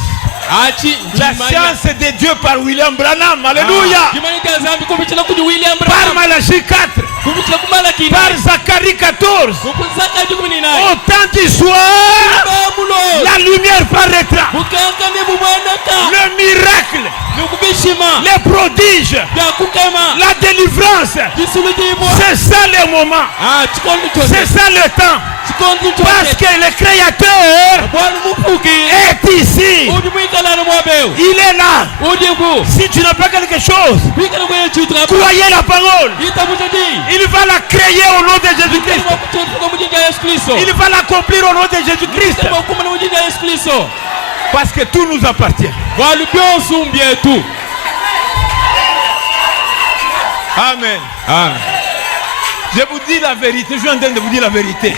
La science de Dieu par William Branham. Alléluia. Par Malachie 4. Par Zacharie 14. Au temps du soir, la lumière paraîtra. Le miracle, les prodiges, la délivrance. C'est ça le moment. C'est ça le temps. Parce que le Créateur est ici. Il est là. Si tu n'as pas quelque chose, croyez la parole. Il va la créer au nom de Jésus-Christ. Il va l'accomplir au nom de Jésus-Christ. Parce que tout nous appartient. Amen. Amen. Je vous dis la vérité, je suis en train de vous dire la vérité.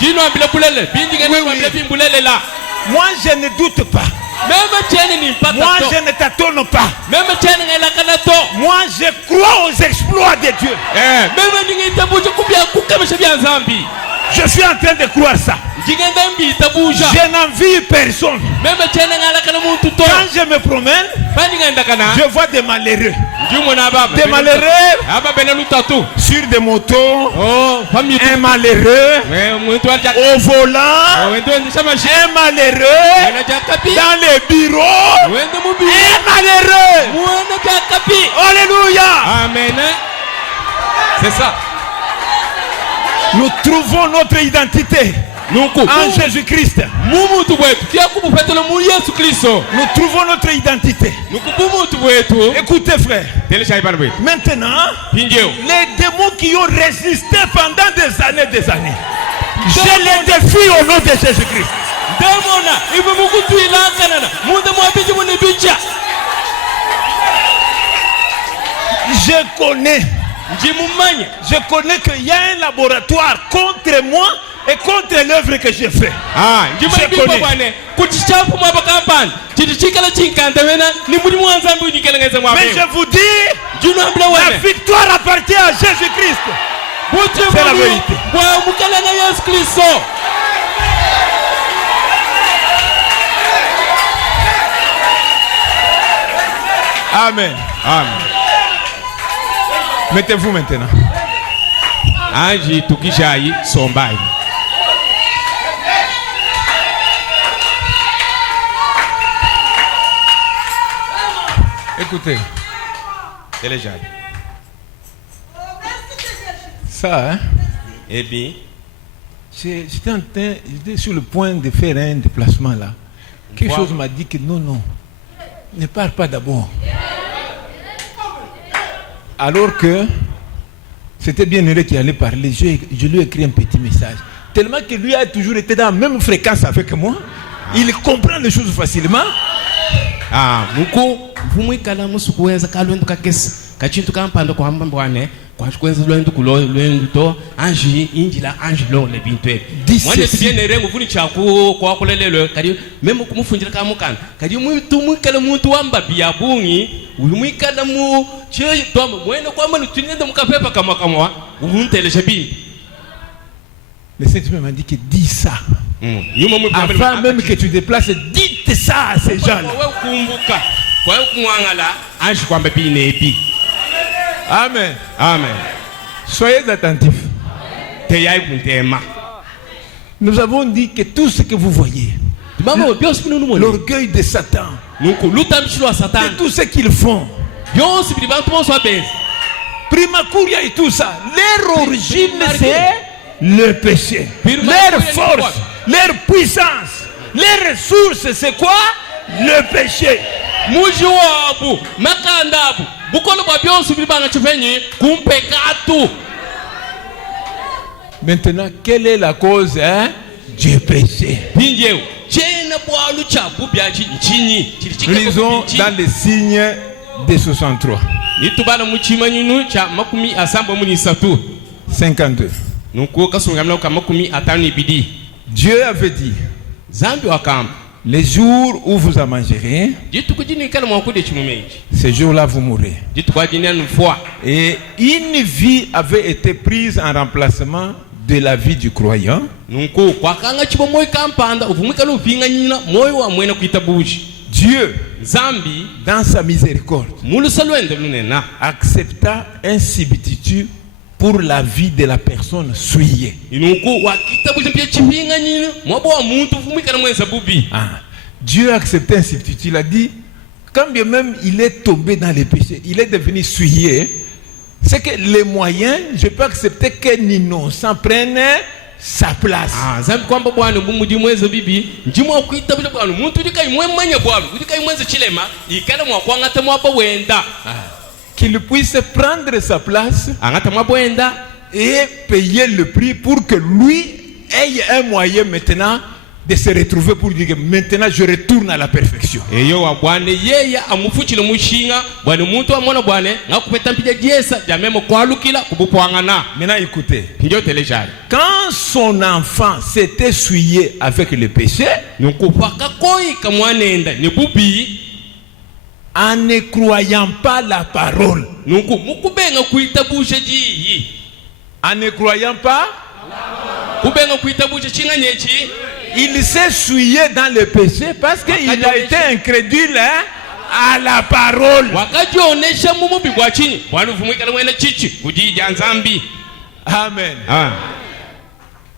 Moi je ne doute pas. Meme tiene ni mpata Moi, to. je ne tâtonne pas. Meme tiene ngela kana to. Moi, je crois aux exploits de Dieu. Meme ndingita buja kubya kukamisha bya Nzambi. Je suis en train de croire ça. Jigenda mbita buja. Je n'envie personne. Meme tiene ngala kana muntu to. Quand je me promène, Bani ngenda kana. je vois des malheureux. Jumo na baba. Des malheureux Aba benelu tatu. sur des motos. Oh, famille. Un malheureux Muntu alja. au volant. Wendo ndisha mashi. Un malheureux Wena jakapi. dans les bureaux. Wendo mubi. Un malheureux. Wena jakapi. Alléluia. Amen. C'est ça. Nous trouvons notre identité Nuku. en Jésus-Christ. Mumutu wetu. Kia kubupetelo mu Yesu Kristo. Nous trouvons notre identité. Nuku mumutu wetu. Écoutez, frère. Telesha ibana wetu. Maintenant, Pinjeo. les démons qui ont résisté pendant des années, je les défie au nom de Jésus-Christ. Demona. Ibu mukutu ilakanana. Munda mwabiji munibinja. Je connais qu'il y a un laboratoire contre moi et contre l'œuvre que j'ai fait. Je connais. Mais je vous dis, la victoire appartient à Jésus-Christ. C'est la vérité. Amen. Amen. Mettez-vous maintenant. Anji tukishayi sombai. Écoutez. Telejai. Ça, hein? Eh bien, j'étais sur le point de faire un déplacement là. Quelque chose m'a dit que non, ne pars pas d'abord. Alors que c'était Bien-Aimé qui allait parler, je lui ai écrit un petit message. Tellement que lui a toujours été dans la même fréquence avec moi. Il comprend les choses facilement. muko vumwikala musukuweza kalwendo kakesi kachintu kampanda kwa mbambwane kwa shikwenza lwendo lwendo to anji injila anji lo le bintu ebi mwana tibiene rengo kuni chaku kwa kulelelo kadi memo kumufunjira kamukana kadi muntu mwikala muntu wamba biyabungi umwikala mu che to mwene kwa manu tunenda mukapepa kama unteleje bi. Le Saint-Esprit m'a dit que dis ça. Avant même que tu te déplaces, dites ça à ces gens-là. Amen. Amen. Soyez attentifs. Nous avons dit que tout ce que vous voyez, l'orgueil de Satan, et tout ce qu'ils font, Primacuria et tout ça, leur origine c'est le péché. Leur force, leur puissance, les ressources, c'est quoi? Le péché. Maintenant, quelle est la cause du péché? Nous lisons dans les signes des 63. 52. Dieu avait dit, les jours où vous en mangerez, ces jours-là vous mourrez. Et une vie avait été prise en remplacement de la vie du croyant. Dieu, dans sa miséricorde, accepta un substitut pour la vie de la personne souillée. Dieu a accepté un substitut. Il a dit, quand bien même il est tombé dans les péchés, il est devenu souillé, c'est que les moyens, je peux accepter qu'un innocent prenne sa place. Qu'il puisse prendre sa place et payer le prix pour que lui ait un moyen maintenant de se retrouver pour dire que maintenant je retourne à la perfection. eyo wa bwane yeye amufuchile mushinga bwane muntu amona bwane ngakupeta mpija jesa jamemo kwalukila kubupwangana. Maintenant écoutez, Ndio telejali quand son enfant s'est essuyé avec le péché, nukupaka koi kamwanenda ni bubi en ne croyant pas la parole, nuku mukubenga kuitabusha jiyi en ne croyant pas, kubenga kuitabusha chinga nyechi il s'est essuyé dans le péché parce qu'il a été incrédule à la parole. wakajionesha mumubi bwa chini bwana uvumwikana mwena chichi kujija nzambi. Amen. Ah.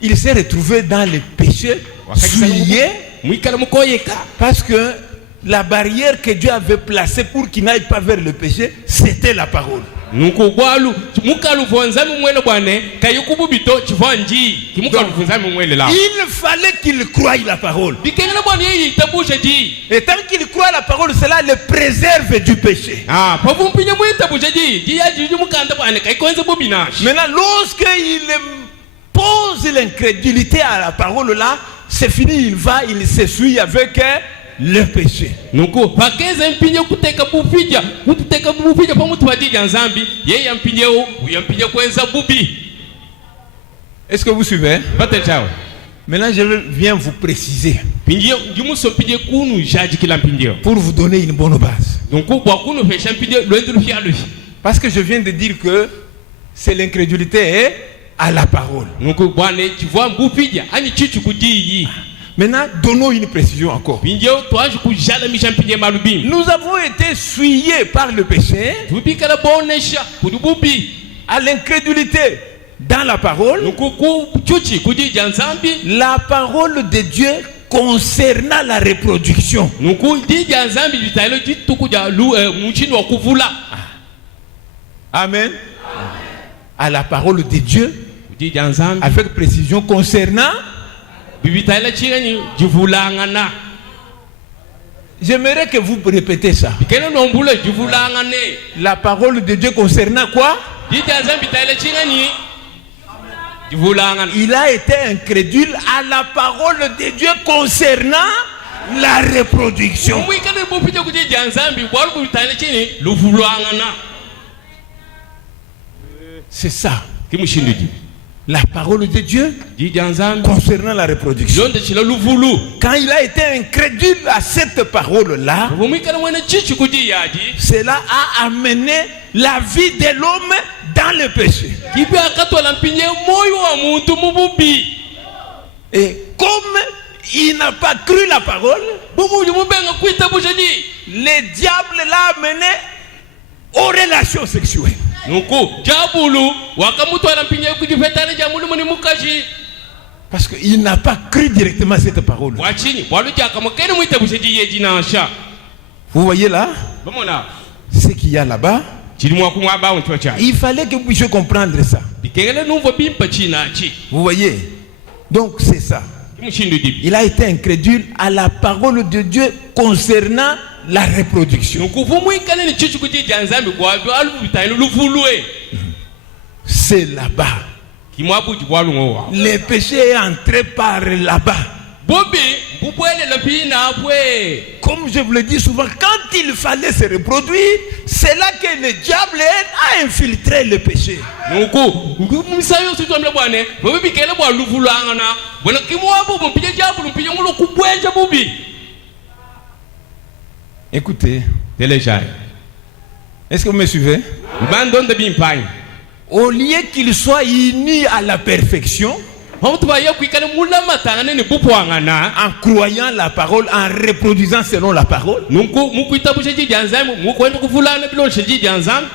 Il s'est retrouvé dans le péché, souillé, mwikala mukoyeka parce que la barrière que Dieu avait placée pour qu'il n'aille pas vers le péché, c'était la parole. nuku bwalu mukalu vonzami mwele bwane kayukububito chivanji kimukalu vonzami mwele la Il fallait qu'il croie la parole. bikengela bwane yi tabusha ji Et tant qu'il croit la parole, cela le préserve du péché. pavumpinya mwitabusha ji yaji mukanda bwane kaikwenza bubinashi. Maintenant, lorsqu'il pose l'incrédulité à la parole là, c'est fini, il s'essuie avec le péché. nuku pakeza mpinye kuteka bupija pa mutu wadija nzambi yeye yampinyewo uyampinye kwenza bubi. Est-ce que vous suivez? Pate chao Maintenant, je viens vous préciser pinje jimuso mpinye kunu jaji kila mpinje pour vous donner une bonne base. nuku bwa kunu fesha mpinje lwendu fialu. Parce que je viens de dire que c'est l'incrédulité à la parole. nuku bwane chivwa mbupija ani chichu kujiyi. Maintenant, donnons une précision encore. Pinje twaje kujala misha mpinje malubini. Nous avons été souillés par le péché, Tubikala bonesha kudububi à l'incrédulité dans la parole. nuku ku chuchi kujija nzambi La parole de Dieu concernant la reproduction. nuku dija nzambi bitalo jitukuja muchini wa kuvula. Amen. À la parole de Dieu, Kujija nzambi avec précision concernant. bibitala chingani jivulangana. J'aimerais que vous répétez ça. Bikela nombule jivulangane. La parole de Dieu concernant quoi? Dija nzambi bitala chingani jivulangana. Il a été incrédule à la parole de Dieu concernant la reproduction. Mwikale bupija kujija nzambi bwalu bitala chini luvulangana. C'est ça. Kimushindiji La parole de Dieu dija nzambi concernant la reproduction. londe chila luvulu. Quand il a été incrédule à cette parole-là, Mwikale mwena chichi kujiyaji cela a amené la vie de l'homme dans le péché. kipi akatwala mpinye moyo wa muntu mububi. Et comme il n'a pas cru la parole, Bubu mubenga kuitabusha ji le diable l'a amené aux relations sexuelles. nuku jabulu wakamutwala mpinye kujifetana jamulu muni mukashi Parce qu'il n'a pas cru directement cette parole. wachini waluja kamakeni muitabusha ji yeji nasha. Vous voyez là Bamona ce qu'il y a là-bas. chilimwa kumwaba untu cha Il fallait que vous puissiez comprendre ça. bikengele numvo bimpa china chi Vous voyez. Donc c'est ça. kimushindu dibi Il a été incrédule à la parole de Dieu concernant la reproduction. nuku vumwikane ni chichi kujija nzambi kwabyo alu bitani luvulwe C'est là-bas. kimwabuji bwalungo. Le péché est entré par là-bas. Bobi bubwele la pina apwe. Comme je vous le dis souvent, quand il fallait se reproduire, c'est là que le diable a infiltré le péché. nuku misayo sitomle bwane bobi bikele bwa luvulangana bona kimwabu mpije jabu mpije ngulo kubwenja bubi. Écoutez, Telejai est-ce que vous me suivez? bandonde bimpanye Au lieu qu'il soit uni à la perfection, bamutu baye kwikale mulama tangane ni bupwangana en croyant la parole, en reproduisant selon la parole, nuku mukuitabusha jija nzambi mukwenda kuvulana bilonshe jija nzambi.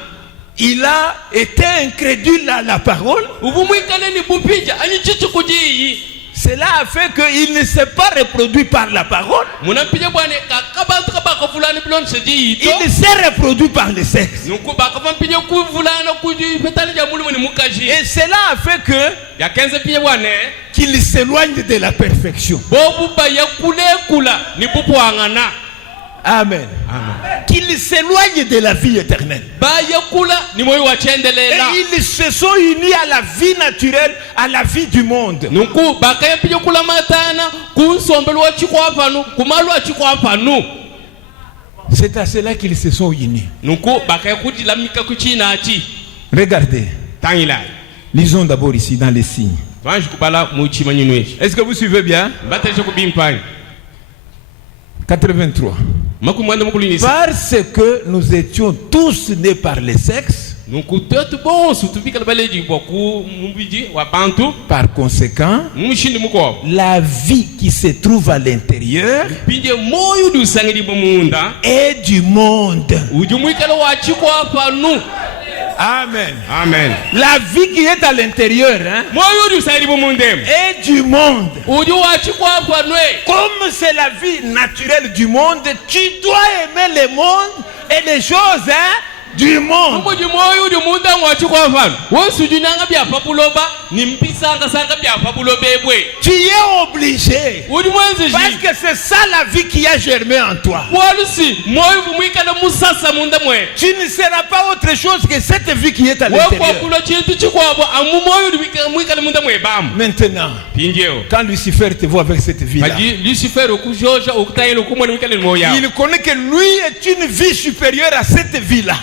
il a été incrédule à la parole. Uvumwikane ni bupija ani chichi kujiyi. Cela a fait qu'il ne s'est pas reproduit par la parole. Munampije bwane kakabantu kabaka vulana bilonshe jiji to. Il s'est reproduit par le sexe. nuku bakavampije kuvulana kujifetana jamulu muni mukashi. Et cela a fait que Yakenze pije bwane qu'il s'éloigne de la perfection. bobu baya kule kula ni bupwangana. Amen. Qu'ils s'éloignent de la vie éternelle. Et ils se sont unis à la vie naturelle, à la vie du monde. C'est à cela qu'ils se sont unis. Regardez. Lisons d'abord ici dans les signes. Est-ce que vous suivez bien? 83. Parce que nous étions tous nés par le sexe, par conséquent, la vie qui se trouve à l'intérieur est du monde. Amen. Amen. La vie qui est à l'intérieur est du monde. Comme c'est la vie naturelle du monde, tu dois aimer le monde et les choses du monde. Tu es obligé. Parce que c'est ça la vie qui a germé en toi. Tu ne seras pas autre chose que cette vie qui est à l'intérieur. Maintenant, quand Lucifer te voit avec cette vie-là, il connaît que lui est une vie supérieure à cette vie-là.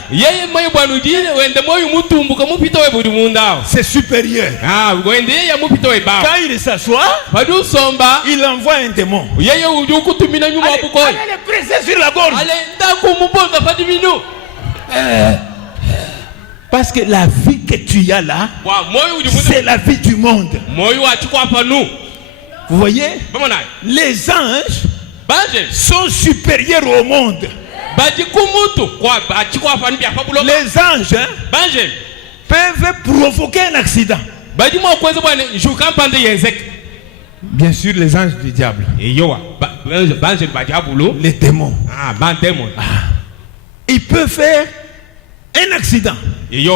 C'est supérieur. Quand il s'assoit, il envoie un démon. Allez le presser sur la gorge. Parce que la vie que tu as là, c'est la vie du monde. Vous voyez, les anges sont supérieurs au monde. Les anges peuvent provoquer un accident. Bien sûr, les anges du diable, les démons, ils peuvent faire un accident. Ils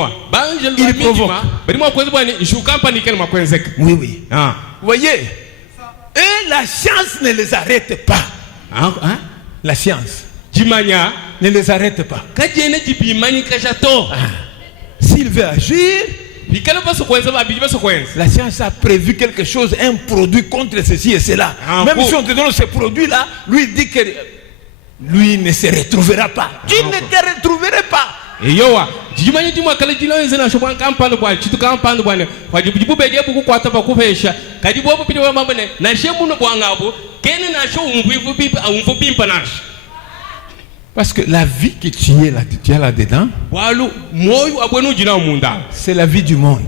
provoquent. Oui, oui. Vous voyez, et la science ne les arrête pas. La science ne les arrête pas. S'il veut agir, la science a prévu quelque chose, un produit contre ceci et cela. Même si on te donne ce produit-là, lui dit que lui ne se retrouvera pas. Tu ne te retrouveras pas. Parce que la vie que tu as là-dedans, c'est la vie du monde.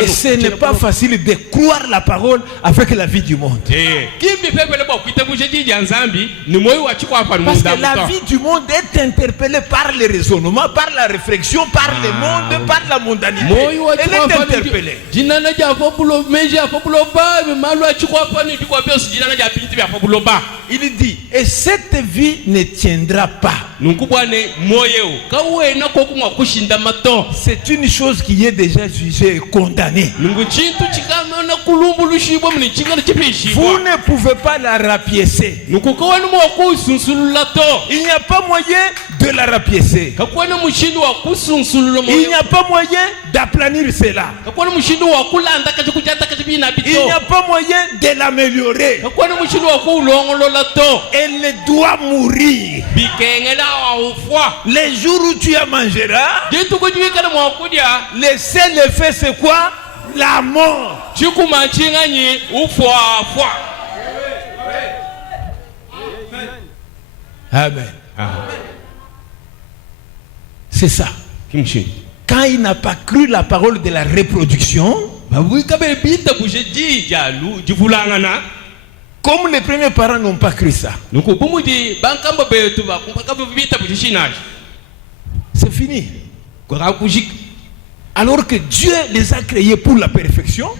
Et ce n'est pas facile de croire la parole avec la vie du monde. Parce que la vie du monde est interpellée par le raisonnement, par la réflexion, par le monde, par la mondanité. Elle est interpellée. Il dit, et cette vie ne tiendra pas. C'est une chose qui est déjà jugée et condamnée. Vous ne pouvez pas la rapiécer. Il n'y a pas moyen de la rapiécer. Il n'y a pas moyen d'aplanir cela. Il n'y a pas moyen de l'améliorer. Elle doit mourir. Les jours où tu en mangeras, le seul effet c'est quoi? La mort. Amen. C'est ça. Quand il n'a pas cru la parole de la reproduction, comme les premiers parents n'ont pas cru ça, c'est fini. Alors que Dieu les a créés pour la perfection,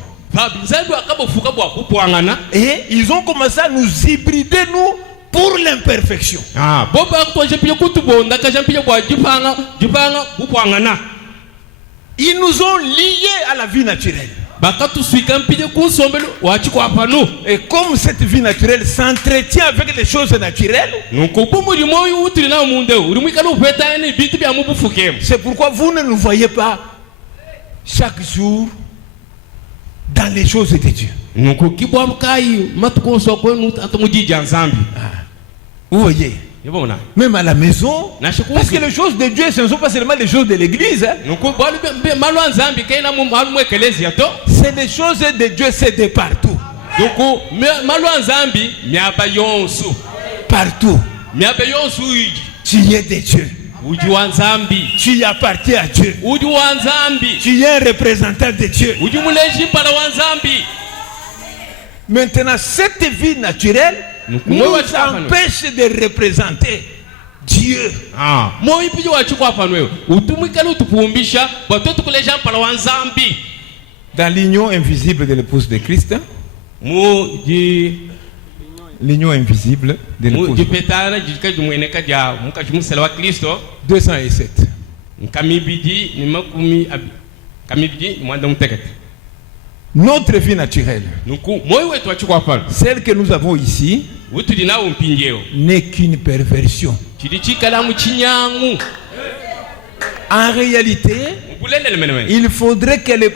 et ils ont commencé à nous hybrider, nous, pour l'imperfection. Ils nous ont liés à la vie naturelle. bakatuswika mpije kunsombelo wachikwa pano. Et comme cette vie naturelle s'entretient avec les choses naturelles, c'est pourquoi vous ne nous voyez pas chaque jour dans les choses de Dieu. Vous voyez, même à la maison, parce que les choses de Dieu, ce ne sont pas seulement les choses de l'église. Hein. C'est les choses de Dieu, c'est de partout. Partout. Tu es de Dieu. Tu appartiens à Dieu. Tu es un représentant de Dieu. Maintenant, cette vie naturelle nous empêche de représenter Dieu. Dans l'union invisible de l'épouse de Christ, l'union invisible de l'épouse. 207. Notre vie naturelle, celle que nous avons ici, n'est qu'une perversion. En réalité, il faudrait qu'elle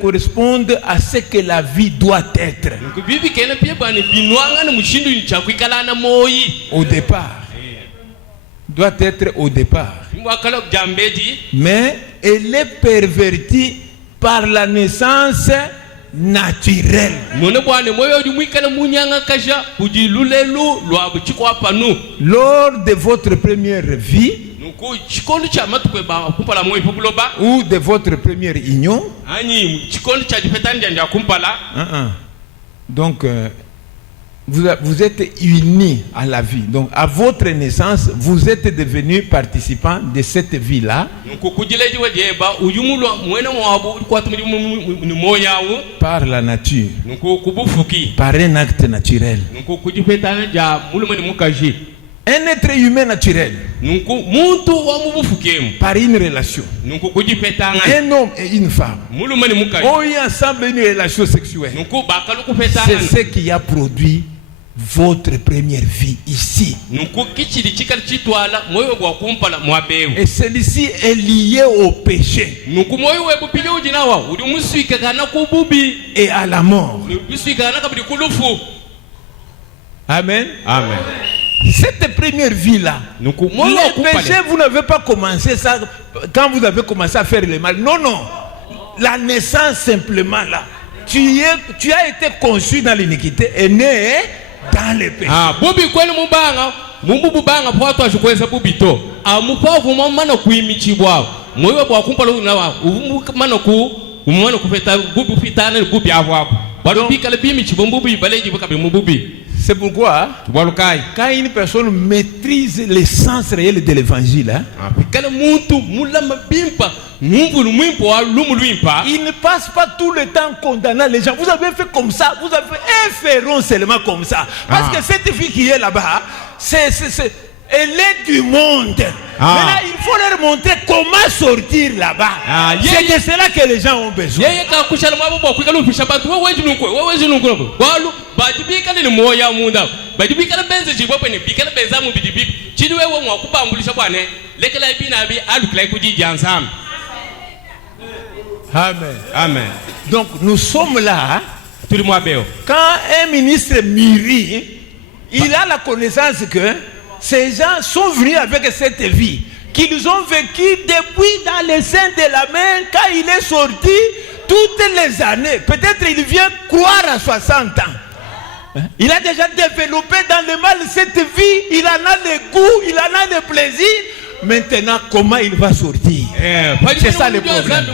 corresponde à ce que la vie doit être. Au départ. Doit être au départ. Mais elle est pervertie par la naissance naturelle. Lors de votre première vie ou de votre première union, donc vous êtes unis à la vie. Donc à votre naissance, vous êtes devenus participants de cette vie-là par la nature, par un acte naturel. Un être humain naturel par une relation. Un homme et une femme ont eu ensemble une relation sexuelle. C'est ce qui a produit votre première vie ici. Et celui-ci est lié au péché et à la mort. Amen. Amen. Cette première vie-là, le péché, vous n'avez pas commencé ça quand vous avez commencé à faire le mal. Non, non. La naissance simplement là. Tu as été conçu dans l'iniquité et né dans le péché. C'est pourquoi, quand une personne maîtrise l'essence réelle de l'évangile, il ne passe pas tout le temps condamnant les gens. Vous avez fait comme ça, vous avez fait seulement comme ça. Parce que cette fille qui est là-bas, elle est du monde. Maintenant, il faut leur montrer comment sortir là-bas. C'est de cela que les gens ont besoin. Amen. Amen. Donc nous sommes là. Quand un ministre mûrit, il a la connaissance que ces gens sont venus avec cette vie qu'ils ont vécu depuis dans les seins de la mère. Quand il est sorti, toutes les années, peut-être il vient croire à 60 ans. Il a déjà développé dans le mal cette vie, il en a le goût, il en a le plaisir. Maintenant, comment il va sortir? C'est ça le problème.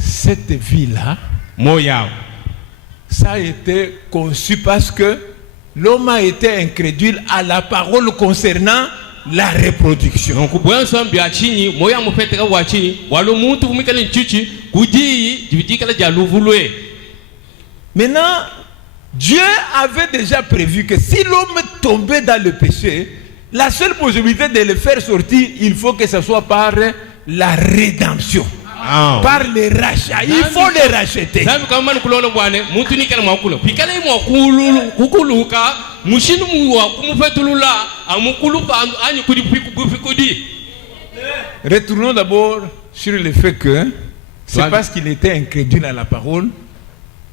Cette vie-là, ça a été conçu parce que l'homme a été incrédule à la parole concernant la reproduction. Maintenant, Dieu avait déjà prévu que si l'homme tombait dans le péché, la seule possibilité de le faire sortir, il faut que ce soit par la rédemption, par le rachat. Il faut le racheter. Zambi kama manu kulola bwane muntu ni kala mwakula pikala mwakulu kukuluka mushinu muwa kumufetulula amukulupa anyi kudi pikudi. Retournons d'abord sur le fait que c'est parce qu'il était incrédule à la parole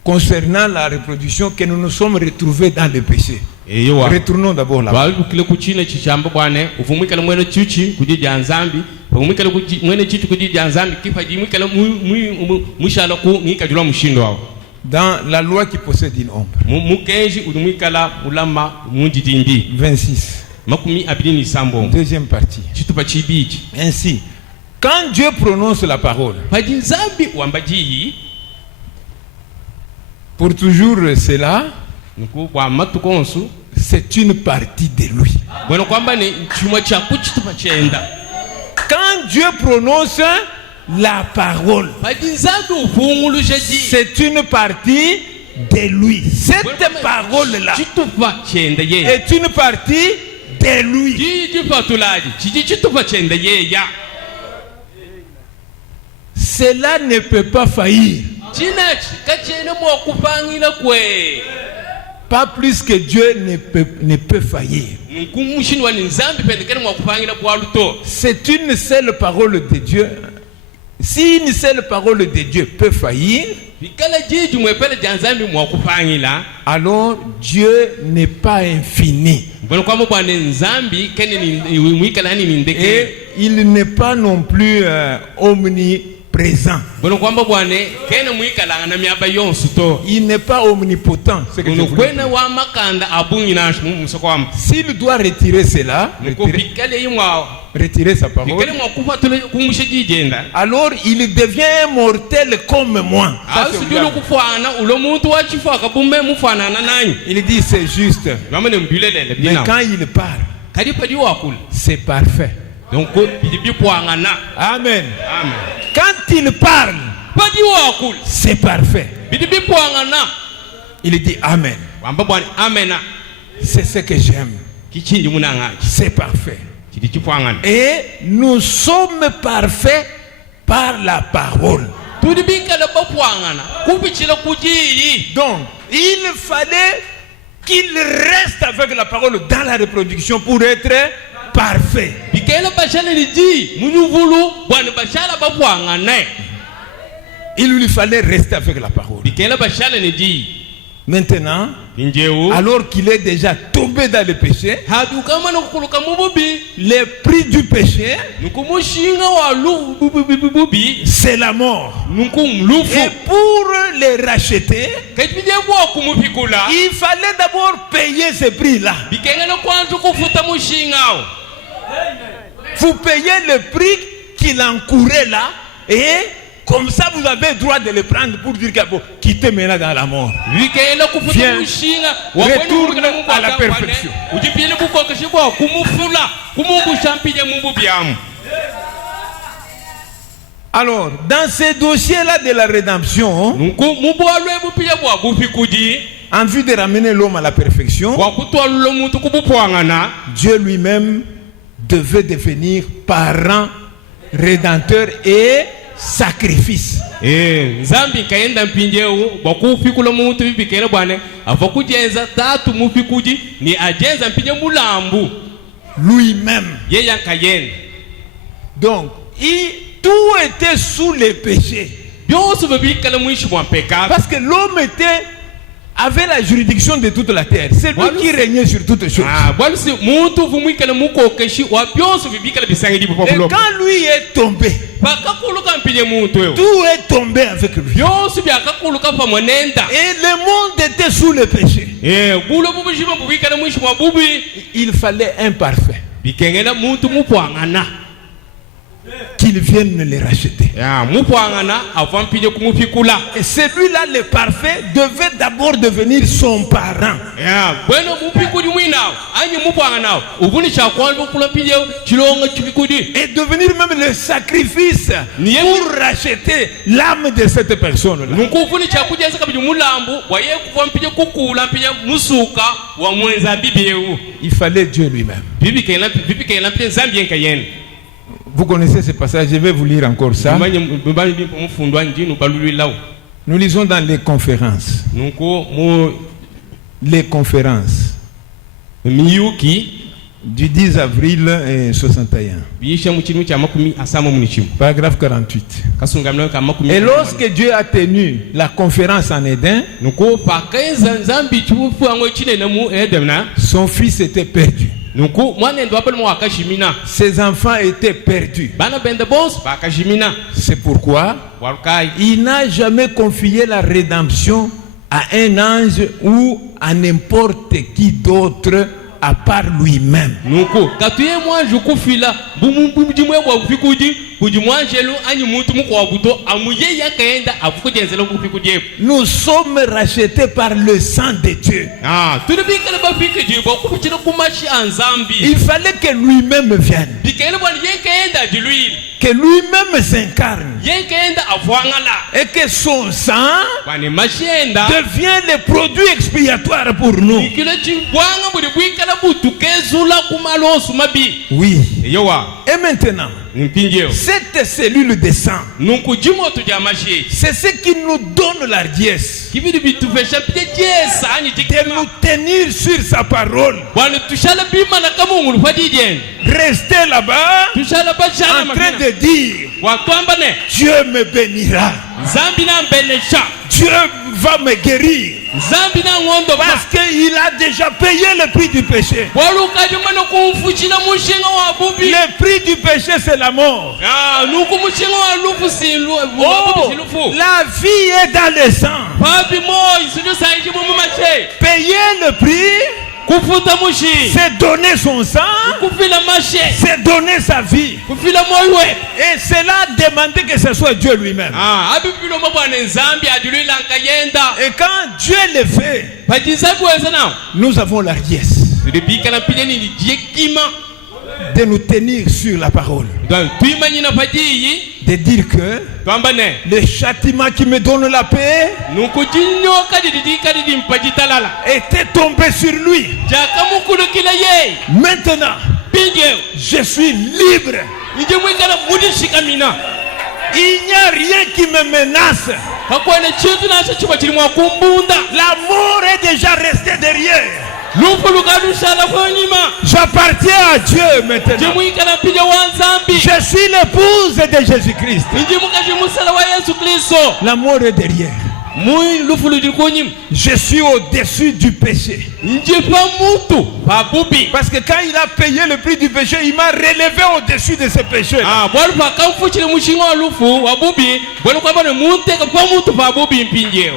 concernant la reproduction que nous nous sommes retrouvés dans le péché. Retournons d'abord là. Kile kuchina chichamba bwane uvumikala mwene chichi kujija nzambi uvumikala mwene chichi kujija nzambi kifa jimikala mushala ku ngikajula mushindo wao. Dans la loi qui possède une ombre. Mukenji udumikala ulama mundidindi 26. Makumi abidini sambo. Deuxième partie. Chitupa chibiji. Ainsi, quand Dieu prononce la parole, pajinzambi wambaji pour toujours cela, nuku kwa matukonsu c'est une partie de lui. Bueno kwamba ni chuma cha kuchitupa chenda. Quand Dieu prononce la parole, c'est une partie de lui. Cette parole-là est une partie de lui. Cela ne peut pas faillir. Pas plus que Dieu ne peut faillir. C'est une seule parole de Dieu. Si une seule parole de Dieu peut faillir, alors Dieu n'est pas infini. Et il n'est pas non plus omniprésent. Il n'est pas omnipotent. S'il doit retirer cela, retirer sa parole, alors il devient mortel comme moi. Il dit c'est juste. Mais quand il parle, c'est parfait. Amen. Quand il parle, c'est parfait. Il dit Amen. C'est ce que j'aime. C'est parfait. Et nous sommes parfaits par la parole. Donc, il fallait qu'il reste avec la parole dans la reproduction pour être parfait. Il lui fallait rester avec la parole. Maintenant, alors qu'il est déjà tombé dans le péché, le prix du péché, c'est la mort. Et pour les racheter, il fallait d'abord payer ce prix-là. Vous payez le prix qu'il encourait là, et comme ça, vous avez le droit de le prendre pour dire que bon, quittez maintenant dans la mort. Viens, retourne à la perfection. Alors, dans ces dossiers-là de la rédemption, en vue de ramener l'homme à la perfection, Dieu lui-même devait devenir parent, rédempteur et sacrifice. Nzambi kaenda mpinjeu bakufikula muntu bibikela bwana avakujenza tatu mufikuji ni ajenza mpinje mulambu lui-même. Yeye kayenda. Donc, tout était sous le péché. Parce que l'homme avait la juridiction de toute la terre. C'est lui qui régnait sur toutes choses. Et quand lui est tombé, tout est tombé avec lui. Et le monde était sous le péché. Il fallait un parfait qu'il vienne les racheter. ya mupwangana avampije kumupikula Et celui-là, le parfait, devait d'abord devenir son parent. ya bweno mupikudi mwinao anyi mupwanganao ubuni chakwanza kulampije chilonga chipikudi Et devenir même le sacrifice pour racheter l'âme de cette personne-là. nukufuni chakujeza kabili mulambu waye kuvampije kukula mpije musuka wa mwenza bibiyewu Il fallait Dieu lui-même. bibi kaila mpije zambien kayene. Vous connaissez ce passage, je vais vous lire encore ça. Nous lisons dans les conférences. Les conférences du 10 avril 61. Paragraphe 48. Et lorsque Dieu a tenu la conférence en Éden, son fils était perdu. Ses enfants étaient perdus. C'est pourquoi il n'a jamais confié la rédemption à un ange ou à n'importe qui d'autre à part lui-même. Nous sommes rachetés par le sang de Dieu. Il fallait que lui-même vienne, que lui-même s'incarne et que son sang devienne le produit expiatoire pour nous. Oui. Et maintenant, cette cellule de sang, c'est ce qui nous donne l'hardiesse de nous tenir sur sa parole. Rester là-bas en train de dire Dieu me bénira, Dieu va me guérir, parce qu'il a déjà payé le prix du péché. Le prix du péché, c'est la mort. Oh, la vie est dans le sang. Payer le prix, c'est donner son sang, c'est donner sa vie. Et cela demande que ce soit Dieu lui-même. Et quand Dieu le fait, nous avons la hardiesse de nous tenir sur la parole, de dire que le châtiment qui me donne la paix était tombé sur lui. Maintenant, je suis libre. Il n'y a rien qui me menace. La mort est déjà restée derrière. J'appartiens à Dieu maintenant. Je suis l'épouse de Jésus-Christ. La mort est derrière. Je suis au-dessus du péché. Parce que quand il a payé le prix du péché, il m'a relevé au-dessus de ce péché.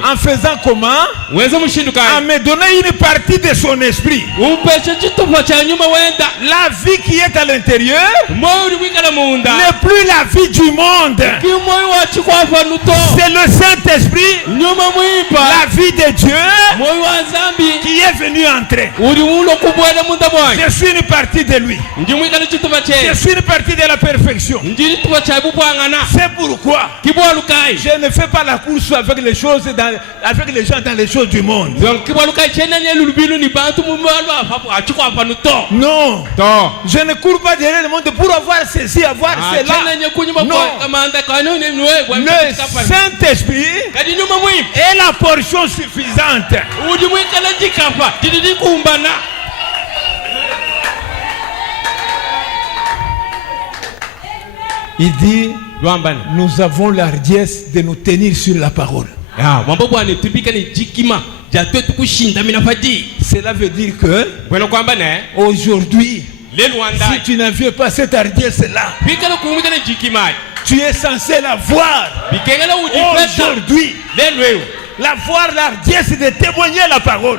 En faisant comment? En me donnant une partie de son esprit. La vie qui est à l'intérieur n'est plus la vie du monde. C'est le Saint-Esprit, la vie de Dieu, qui est venu entrer. Je suis une partie de lui. Je suis une partie de la perfection. C'est pourquoi je ne fais pas la course avec les choses avec les gens dans les choses du monde. Non. Je ne cours pas derrière le monde pour avoir ceci, avoir cela. Non. Le Saint-Esprit est la portion suffisante. Il dit, nous avons la hardiesse de nous tenir sur la parole. Cela veut dire que aujourd'hui, si tu n'avais pas cette hardiesse-là, tu es censé la voir aujourd'hui. La voir, l'hardiesse de témoigner la parole.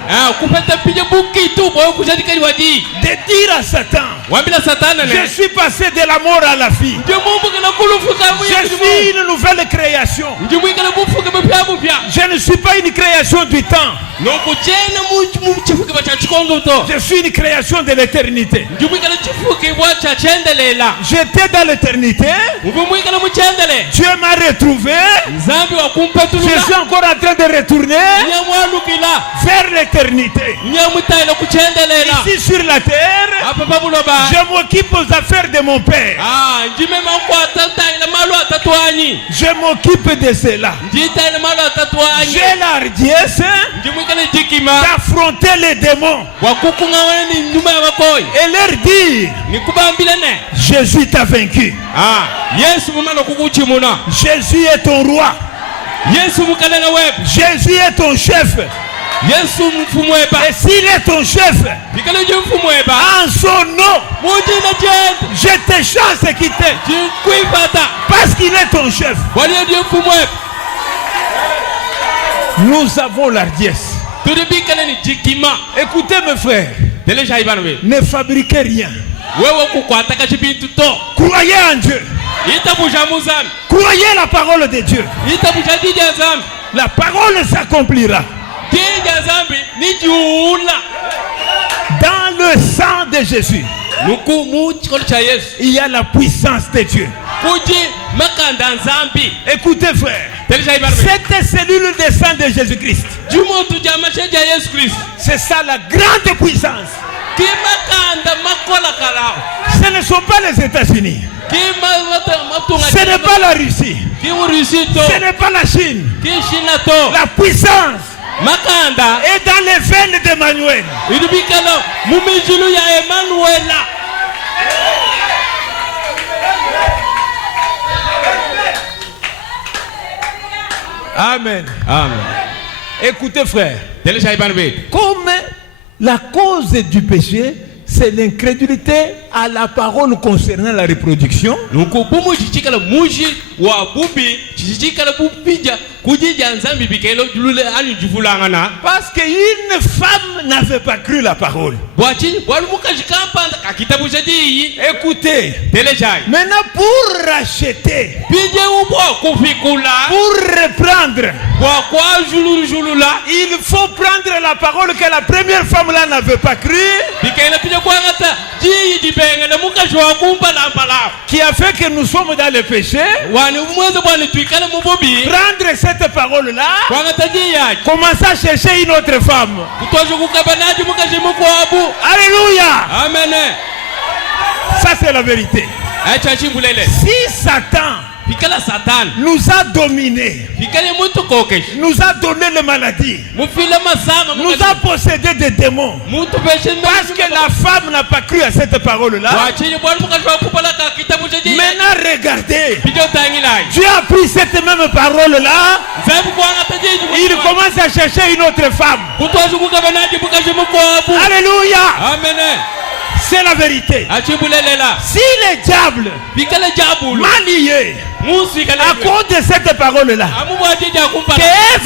De dire à Satan, wambila satana Je ne suis passé de la mort à la vie. ndimumbukila kulufuka Je suis une nouvelle création. ndimwikala bufuke bupya bupya Je ne suis pas une création du temps. nokuchena muchifukiwa cha chikongoto Je suis une création de l'éternité. ndimwikala chifukibwa cha chendelela J'étais dans l'éternité. ubumwikala muchendele Dieu m'a retrouvé. nzambi Je wakumpetulula suis encore en train de retourner nyamwalukila vers l'éternité. nyamutayila kuchendelela Ici sur la terre, apa pabuloba je m'occupe aux affaires de mon père. ndimema nkwatantayila malu atatu anyi Je m'occupe de cela. nditayila malu atatu anyi J'ai la hardiesse ndimwikala jikima d'affronter les démons wakukung'ang'ana ni nyuma ya makoyi et leur dire, nikubambile ne Jésus t'a vaincu. yesu mumala kukuchimuna Jésus est ton roi. yesu mukalenga wepe Jésus est ton chef. yesu mfumweba Et s'il est ton chef, bikale je mfumweba en son nom, mujina jenda je te chasse quitter. jikwifata Parce qu'il est ton chef. waliyo je mfumweba Nous avons l'hardiesse. turi bikale ni jikima Écoutez mes frères, telesha ibana we ne fabriquez rien. wewe kukwataka chibintu to Croyez en Dieu. itabuja muzambi Croyez la parole de Dieu. itabuja jija zambi La parole s'accomplira. jija zambi ni juula Dans le sang de Jésus, nuku muchikolo cha yesu il y a la puissance de Dieu. kuji makanda nzambi Écoutez frère, telesha ibana we cette cellule de sang de Jésus-Christ, jumotu jamashe ja yesu kristu c'est ça la grande puissance. kimakanda makola kalao Ce ne sont pas les États-Unis. Ce n'est pas la Russie. Ce n'est pas la Chine. La puissance makanda est dans les veines d'Emmanuel. idibikalo mumijulu ya Emanuela. Amen. Amen. Écoutez frère, Telesha ibana be comme la cause du péché, c'est l'incrédulité à la parole concernant la reproduction, nuko bumu chichikala muji wa bubi chichikala bubija kujija nzambi bikelo lule anu jivulangana parce qu'une femme n'avait pas cru la parole. bwachi bwalumuka jikampanda kakitabu jadi. Écoutez, Telesha maintenant pour racheter, bije ubo kufikula pour reprendre, bwa kwa julula il faut prendre la parole que la première femme là n'avait pas cru, bikela pije kwa ngata ji dibenga na muka jwa kumpa na mbala qui a fait que nous sommes dans le péché. wani mwanzo bwani tuikala mubobi Prendre cette parole là, kwa ngata ji ya commencer à chercher une autre femme. kutosha kukabanaji muka jimu kwa abu. Alléluia. Amen. Ça c'est la vérité. Acha chimbulele Si Satan bikala satan nous a dominés, bikale muntu kokesh nous a donné les maladies, mufila masama nous a possédé des démons, muntu peshe parce que la femme n'a pas cru à cette parole là. wachini bwani muka jwa kupala ka kitabu jadi. Maintenant regardez, Bijo tangilai Dieu a pris cette même parole là, zabu kwa ngata ji il commence à chercher une autre femme. kutosha kukabanaji muka jimu kwa abu. Alléluia. Amen. C'est la vérité. Achimbulele la Si les diables bikale jabulu m'a lié musi kale à cause de cette parole là, amu bwaji ja kumpala que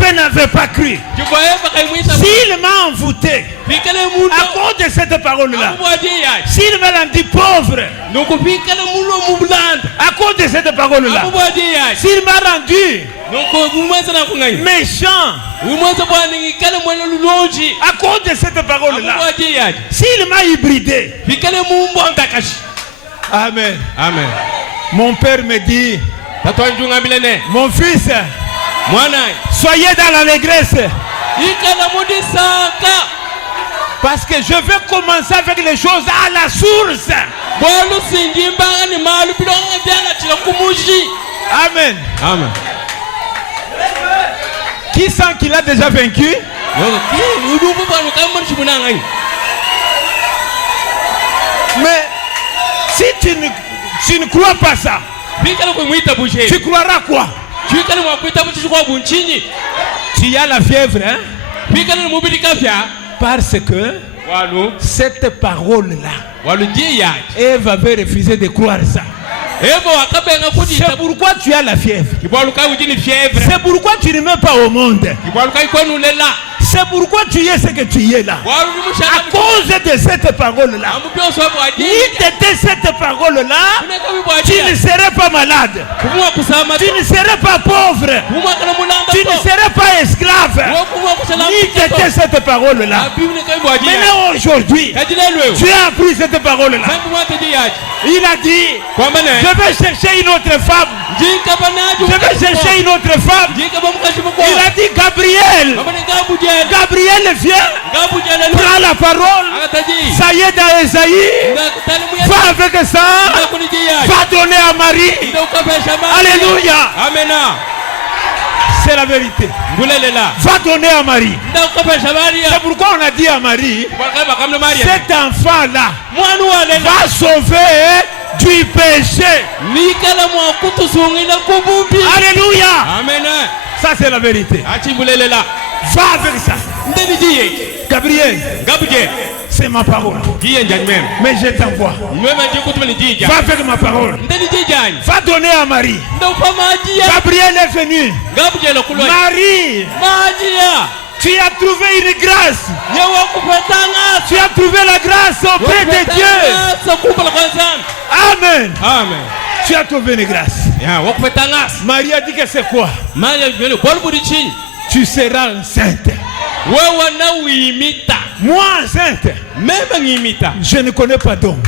Ève n'avait pas cru, jiko eva kai mwita s'il m'a envoûté bikale à mundo cause de cette parole là, amu bwaji ya s'il me rendu pauvre nuko bikale mulo mubulanda à cause de cette parole là, amu bwaji ya s'il m'a rendu nuko mumweza na kungai méchant umweza bwani ikale mwele luloji à cause de cette parole amu là, bwaji ya s'il m'a hybridé. bikale mumbo antakashi. Amen. Amen. Mon père me dit, Tatwa njunga bilene mon fils, mwana soyez dans l'allégresse, ikala mudi saka parce que je vais commencer avec les choses à la source. bwalu sinjimbaga ni malu bilonga byanga chila kumushi. Amen. Amen. Qui sent qu'il a déjà vaincu? Udubu bwanu kama chimunanga ni. Mais si tu ne crois pas ça, Bikala ko mwita bushe. tu croiras quoi? Bikala mwa kuita bushi kwa bunchinyi. Tu as la fièvre, hein? Bikala mubili kafya. Parce que Walu cette parole-là, walu dia. Ève avait refusé de croire ça. Evo akabenga kudi. C'est pourquoi tu as la fièvre. Kibwalu kai ujini fièvre. C'est pourquoi tu ne mets pas au monde. Kibwalu kai kwenu lela. C'est pourquoi tu es ce que tu es là. À cause de cette parole-là. Si tu étais cette parole-là, tu ne serais pas malade. Tu ne serais pas pauvre. Tu ne serais pas esclave. Ni tu étais cette parole-là. Maintenant aujourd'hui, tu as appris cette parole-là. Il a dit, je vais chercher une autre femme. Je vais chercher une autre femme. Il a dit, Gabriel. Gabriel vient, prend la parole. Ça y est dans Esaïe. Va avec ça. Va donner à Marie. Alléluia. Amen. C'est la vérité. Va donner à Marie. C'est pourquoi on a dit à Marie, cet enfant-là va sauver du péché. Alléluia. Amen. Ça c'est la vérité. Va avec ça. Gabriel, c'est ma parole. Mais je t'envoie. Va avec ma parole. Va donner à Marie. Gabriel est venu. Marie, tu as trouvé une grâce. Tu as trouvé la grâce auprès de Dieu. Amen. Amen. Tu as trouvé une grâce. Marie a dit que c'est quoi? Tu seras enceinte. Moi enceinte. Je ne connais pas d'homme.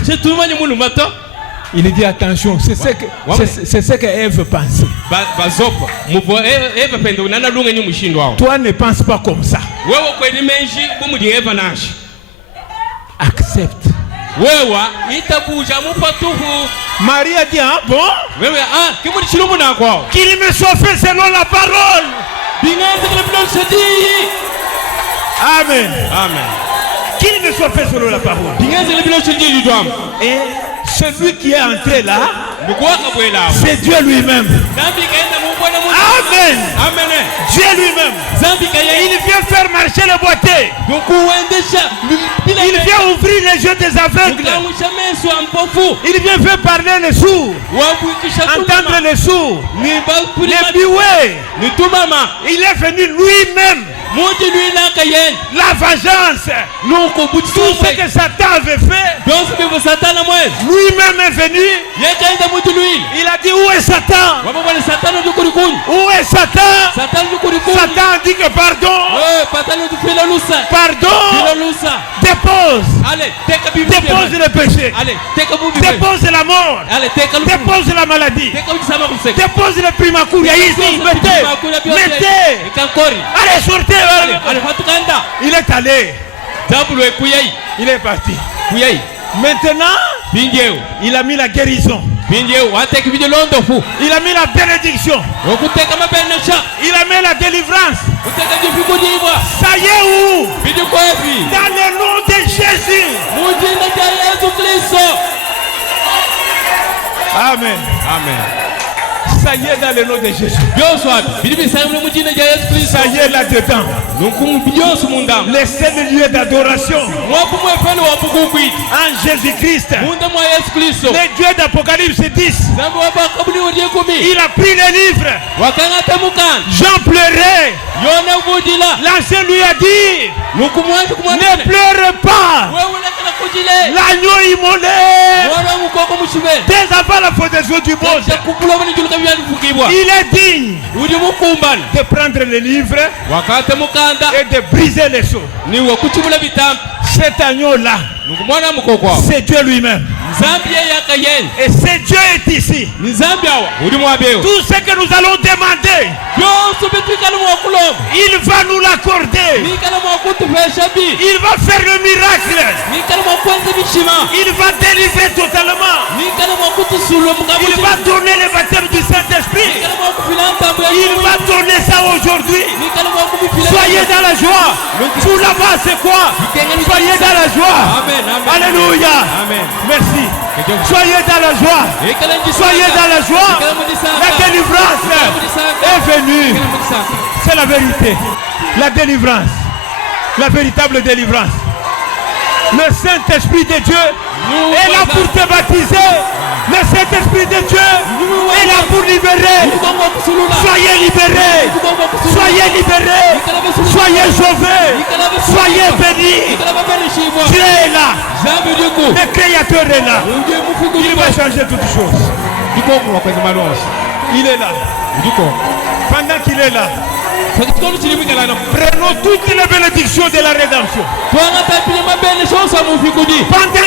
Il dit attention, c'est ce que Ève pensait. Toi ne pense pas comme ça. Accepte. Marie a dit ah bon? Qu'il me soit fait selon la parole. Amen. Amen. Qu'il me soit fait selon la parole. Et celui qui est entré là, c'est Dieu lui-même. Amen. Amen. Dieu lui-même. Il vient faire marcher le boité. Il vient ouvrir les yeux des aveugles. Il vient faire parler les sourds, entendre les sourds, les muets. Il est venu lui-même. La vengeance. Tout ce que Satan avait fait, lui-même est venu. Il a dit où est Satan? Où est Satan? Satan dit que pardon. Pardon. Dépose. Dépose le péché. Dépose la mort. Dépose la maladie. Dépose le primacuria ici. Mettez. Allez, sortez. Il est allé. Il est parti. Maintenant, il a mis la guérison. Il a mis la bénédiction. Il a mis la délivrance. Ça y est où? Dans le nom de Jésus. Amen. Amen. Ça y est dans le nom de Jésus. Ça y est là-dedans. Le seul lieu d'adoration en Jésus-Christ. Le Dieu d'Apocalypse 10. Il a pris le livre. Jean pleurait. L'ancien lui a dit, ne pleure pas. L'agneau immolé. Dès avant la fondation du monde. Il est digne de prendre le livre et de briser les seaux. Cet agneau-là, c'est Dieu lui-même. Et c'est Dieu est ici. Tout ce que nous allons demander, il va nous l'accorder. Il va faire le miracle. Il va délivrer totalement. Il va donner le baptême du Saint-Esprit. Il va donner ça aujourd'hui. Soyez dans la joie. Tout là-bas, c'est quoi? Soyez dans la joie. Alléluia. Merci. Soyez dans la joie. Soyez dans la joie. La délivrance est venue. C'est la vérité. La délivrance. La véritable délivrance. Le Saint-Esprit de Dieu est là pour te baptiser. Le Saint-Esprit de Dieu est là pour libérer. Soyez libérés. Soyez libérés. Soyez sauvés. Soyez bénis. Dieu est là. Le Créateur est là. Il va changer toutes choses. Il est là. Pendant qu'il est là, prenons toutes les bénédictions de la rédemption. Pendant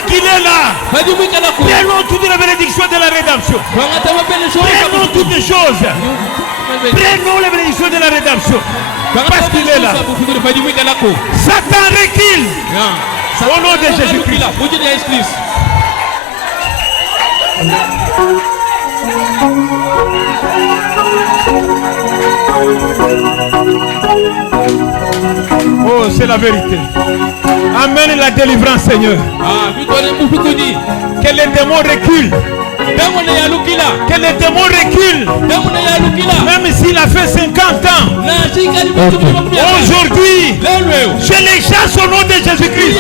qu'il est là, prenons toutes les bénédictions de la rédemption. Prenons toutes les choses. Prenons les bénédictions de la rédemption. Parce qu'il est là. Satan recule. Au nom de Jésus-Christ. Oh, c'est la vérité. Amène la délivrance, Seigneur. Que les démons reculent. Que les démons reculent. Même s'il a fait 50 ans. Aujourd'hui, je les chasse au nom de Jésus-Christ.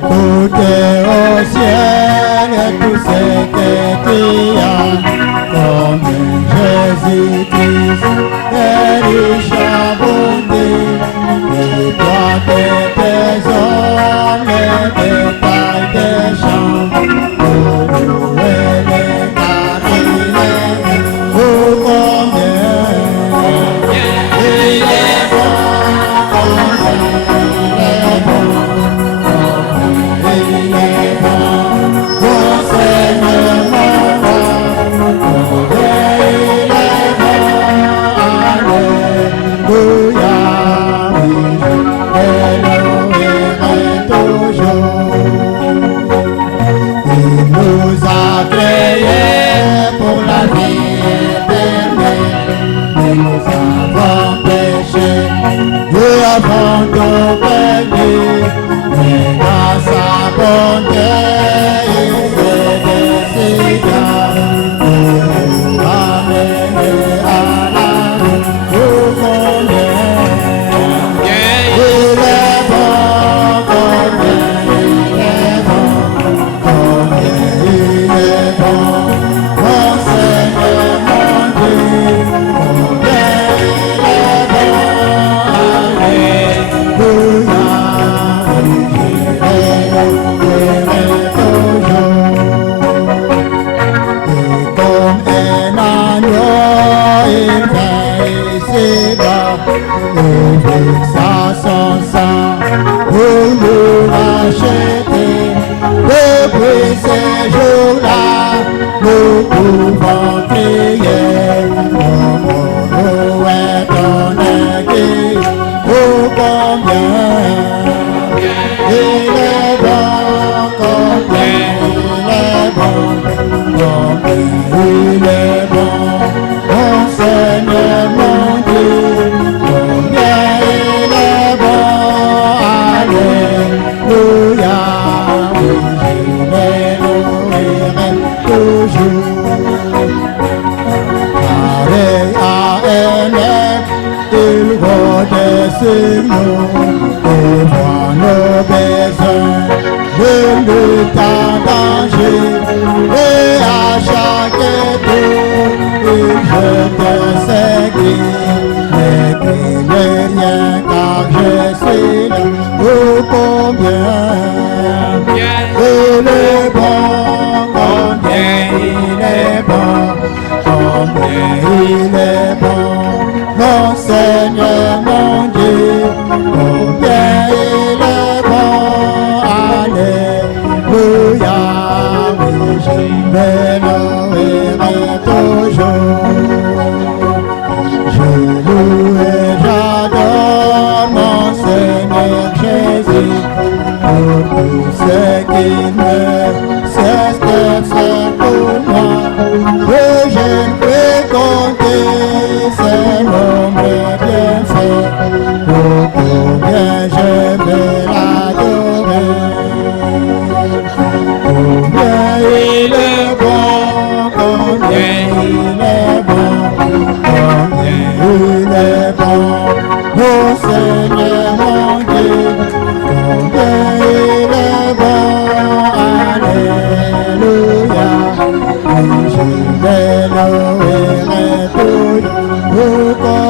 Écoutez au ciel tout ce que tu as, comme Jésus-Christ est riche à bonté, et toi tes trésors, les détails des champs, pour louer les cabilets, pour combien il est bon, combien il est bon. Oh, combien je vais l'adorer. Combien il est bon, combien il est bon, combien il est bon. Oh Seigneur mon Dieu, combien il est bon, alléluia. Et je vais louer toujours, oh,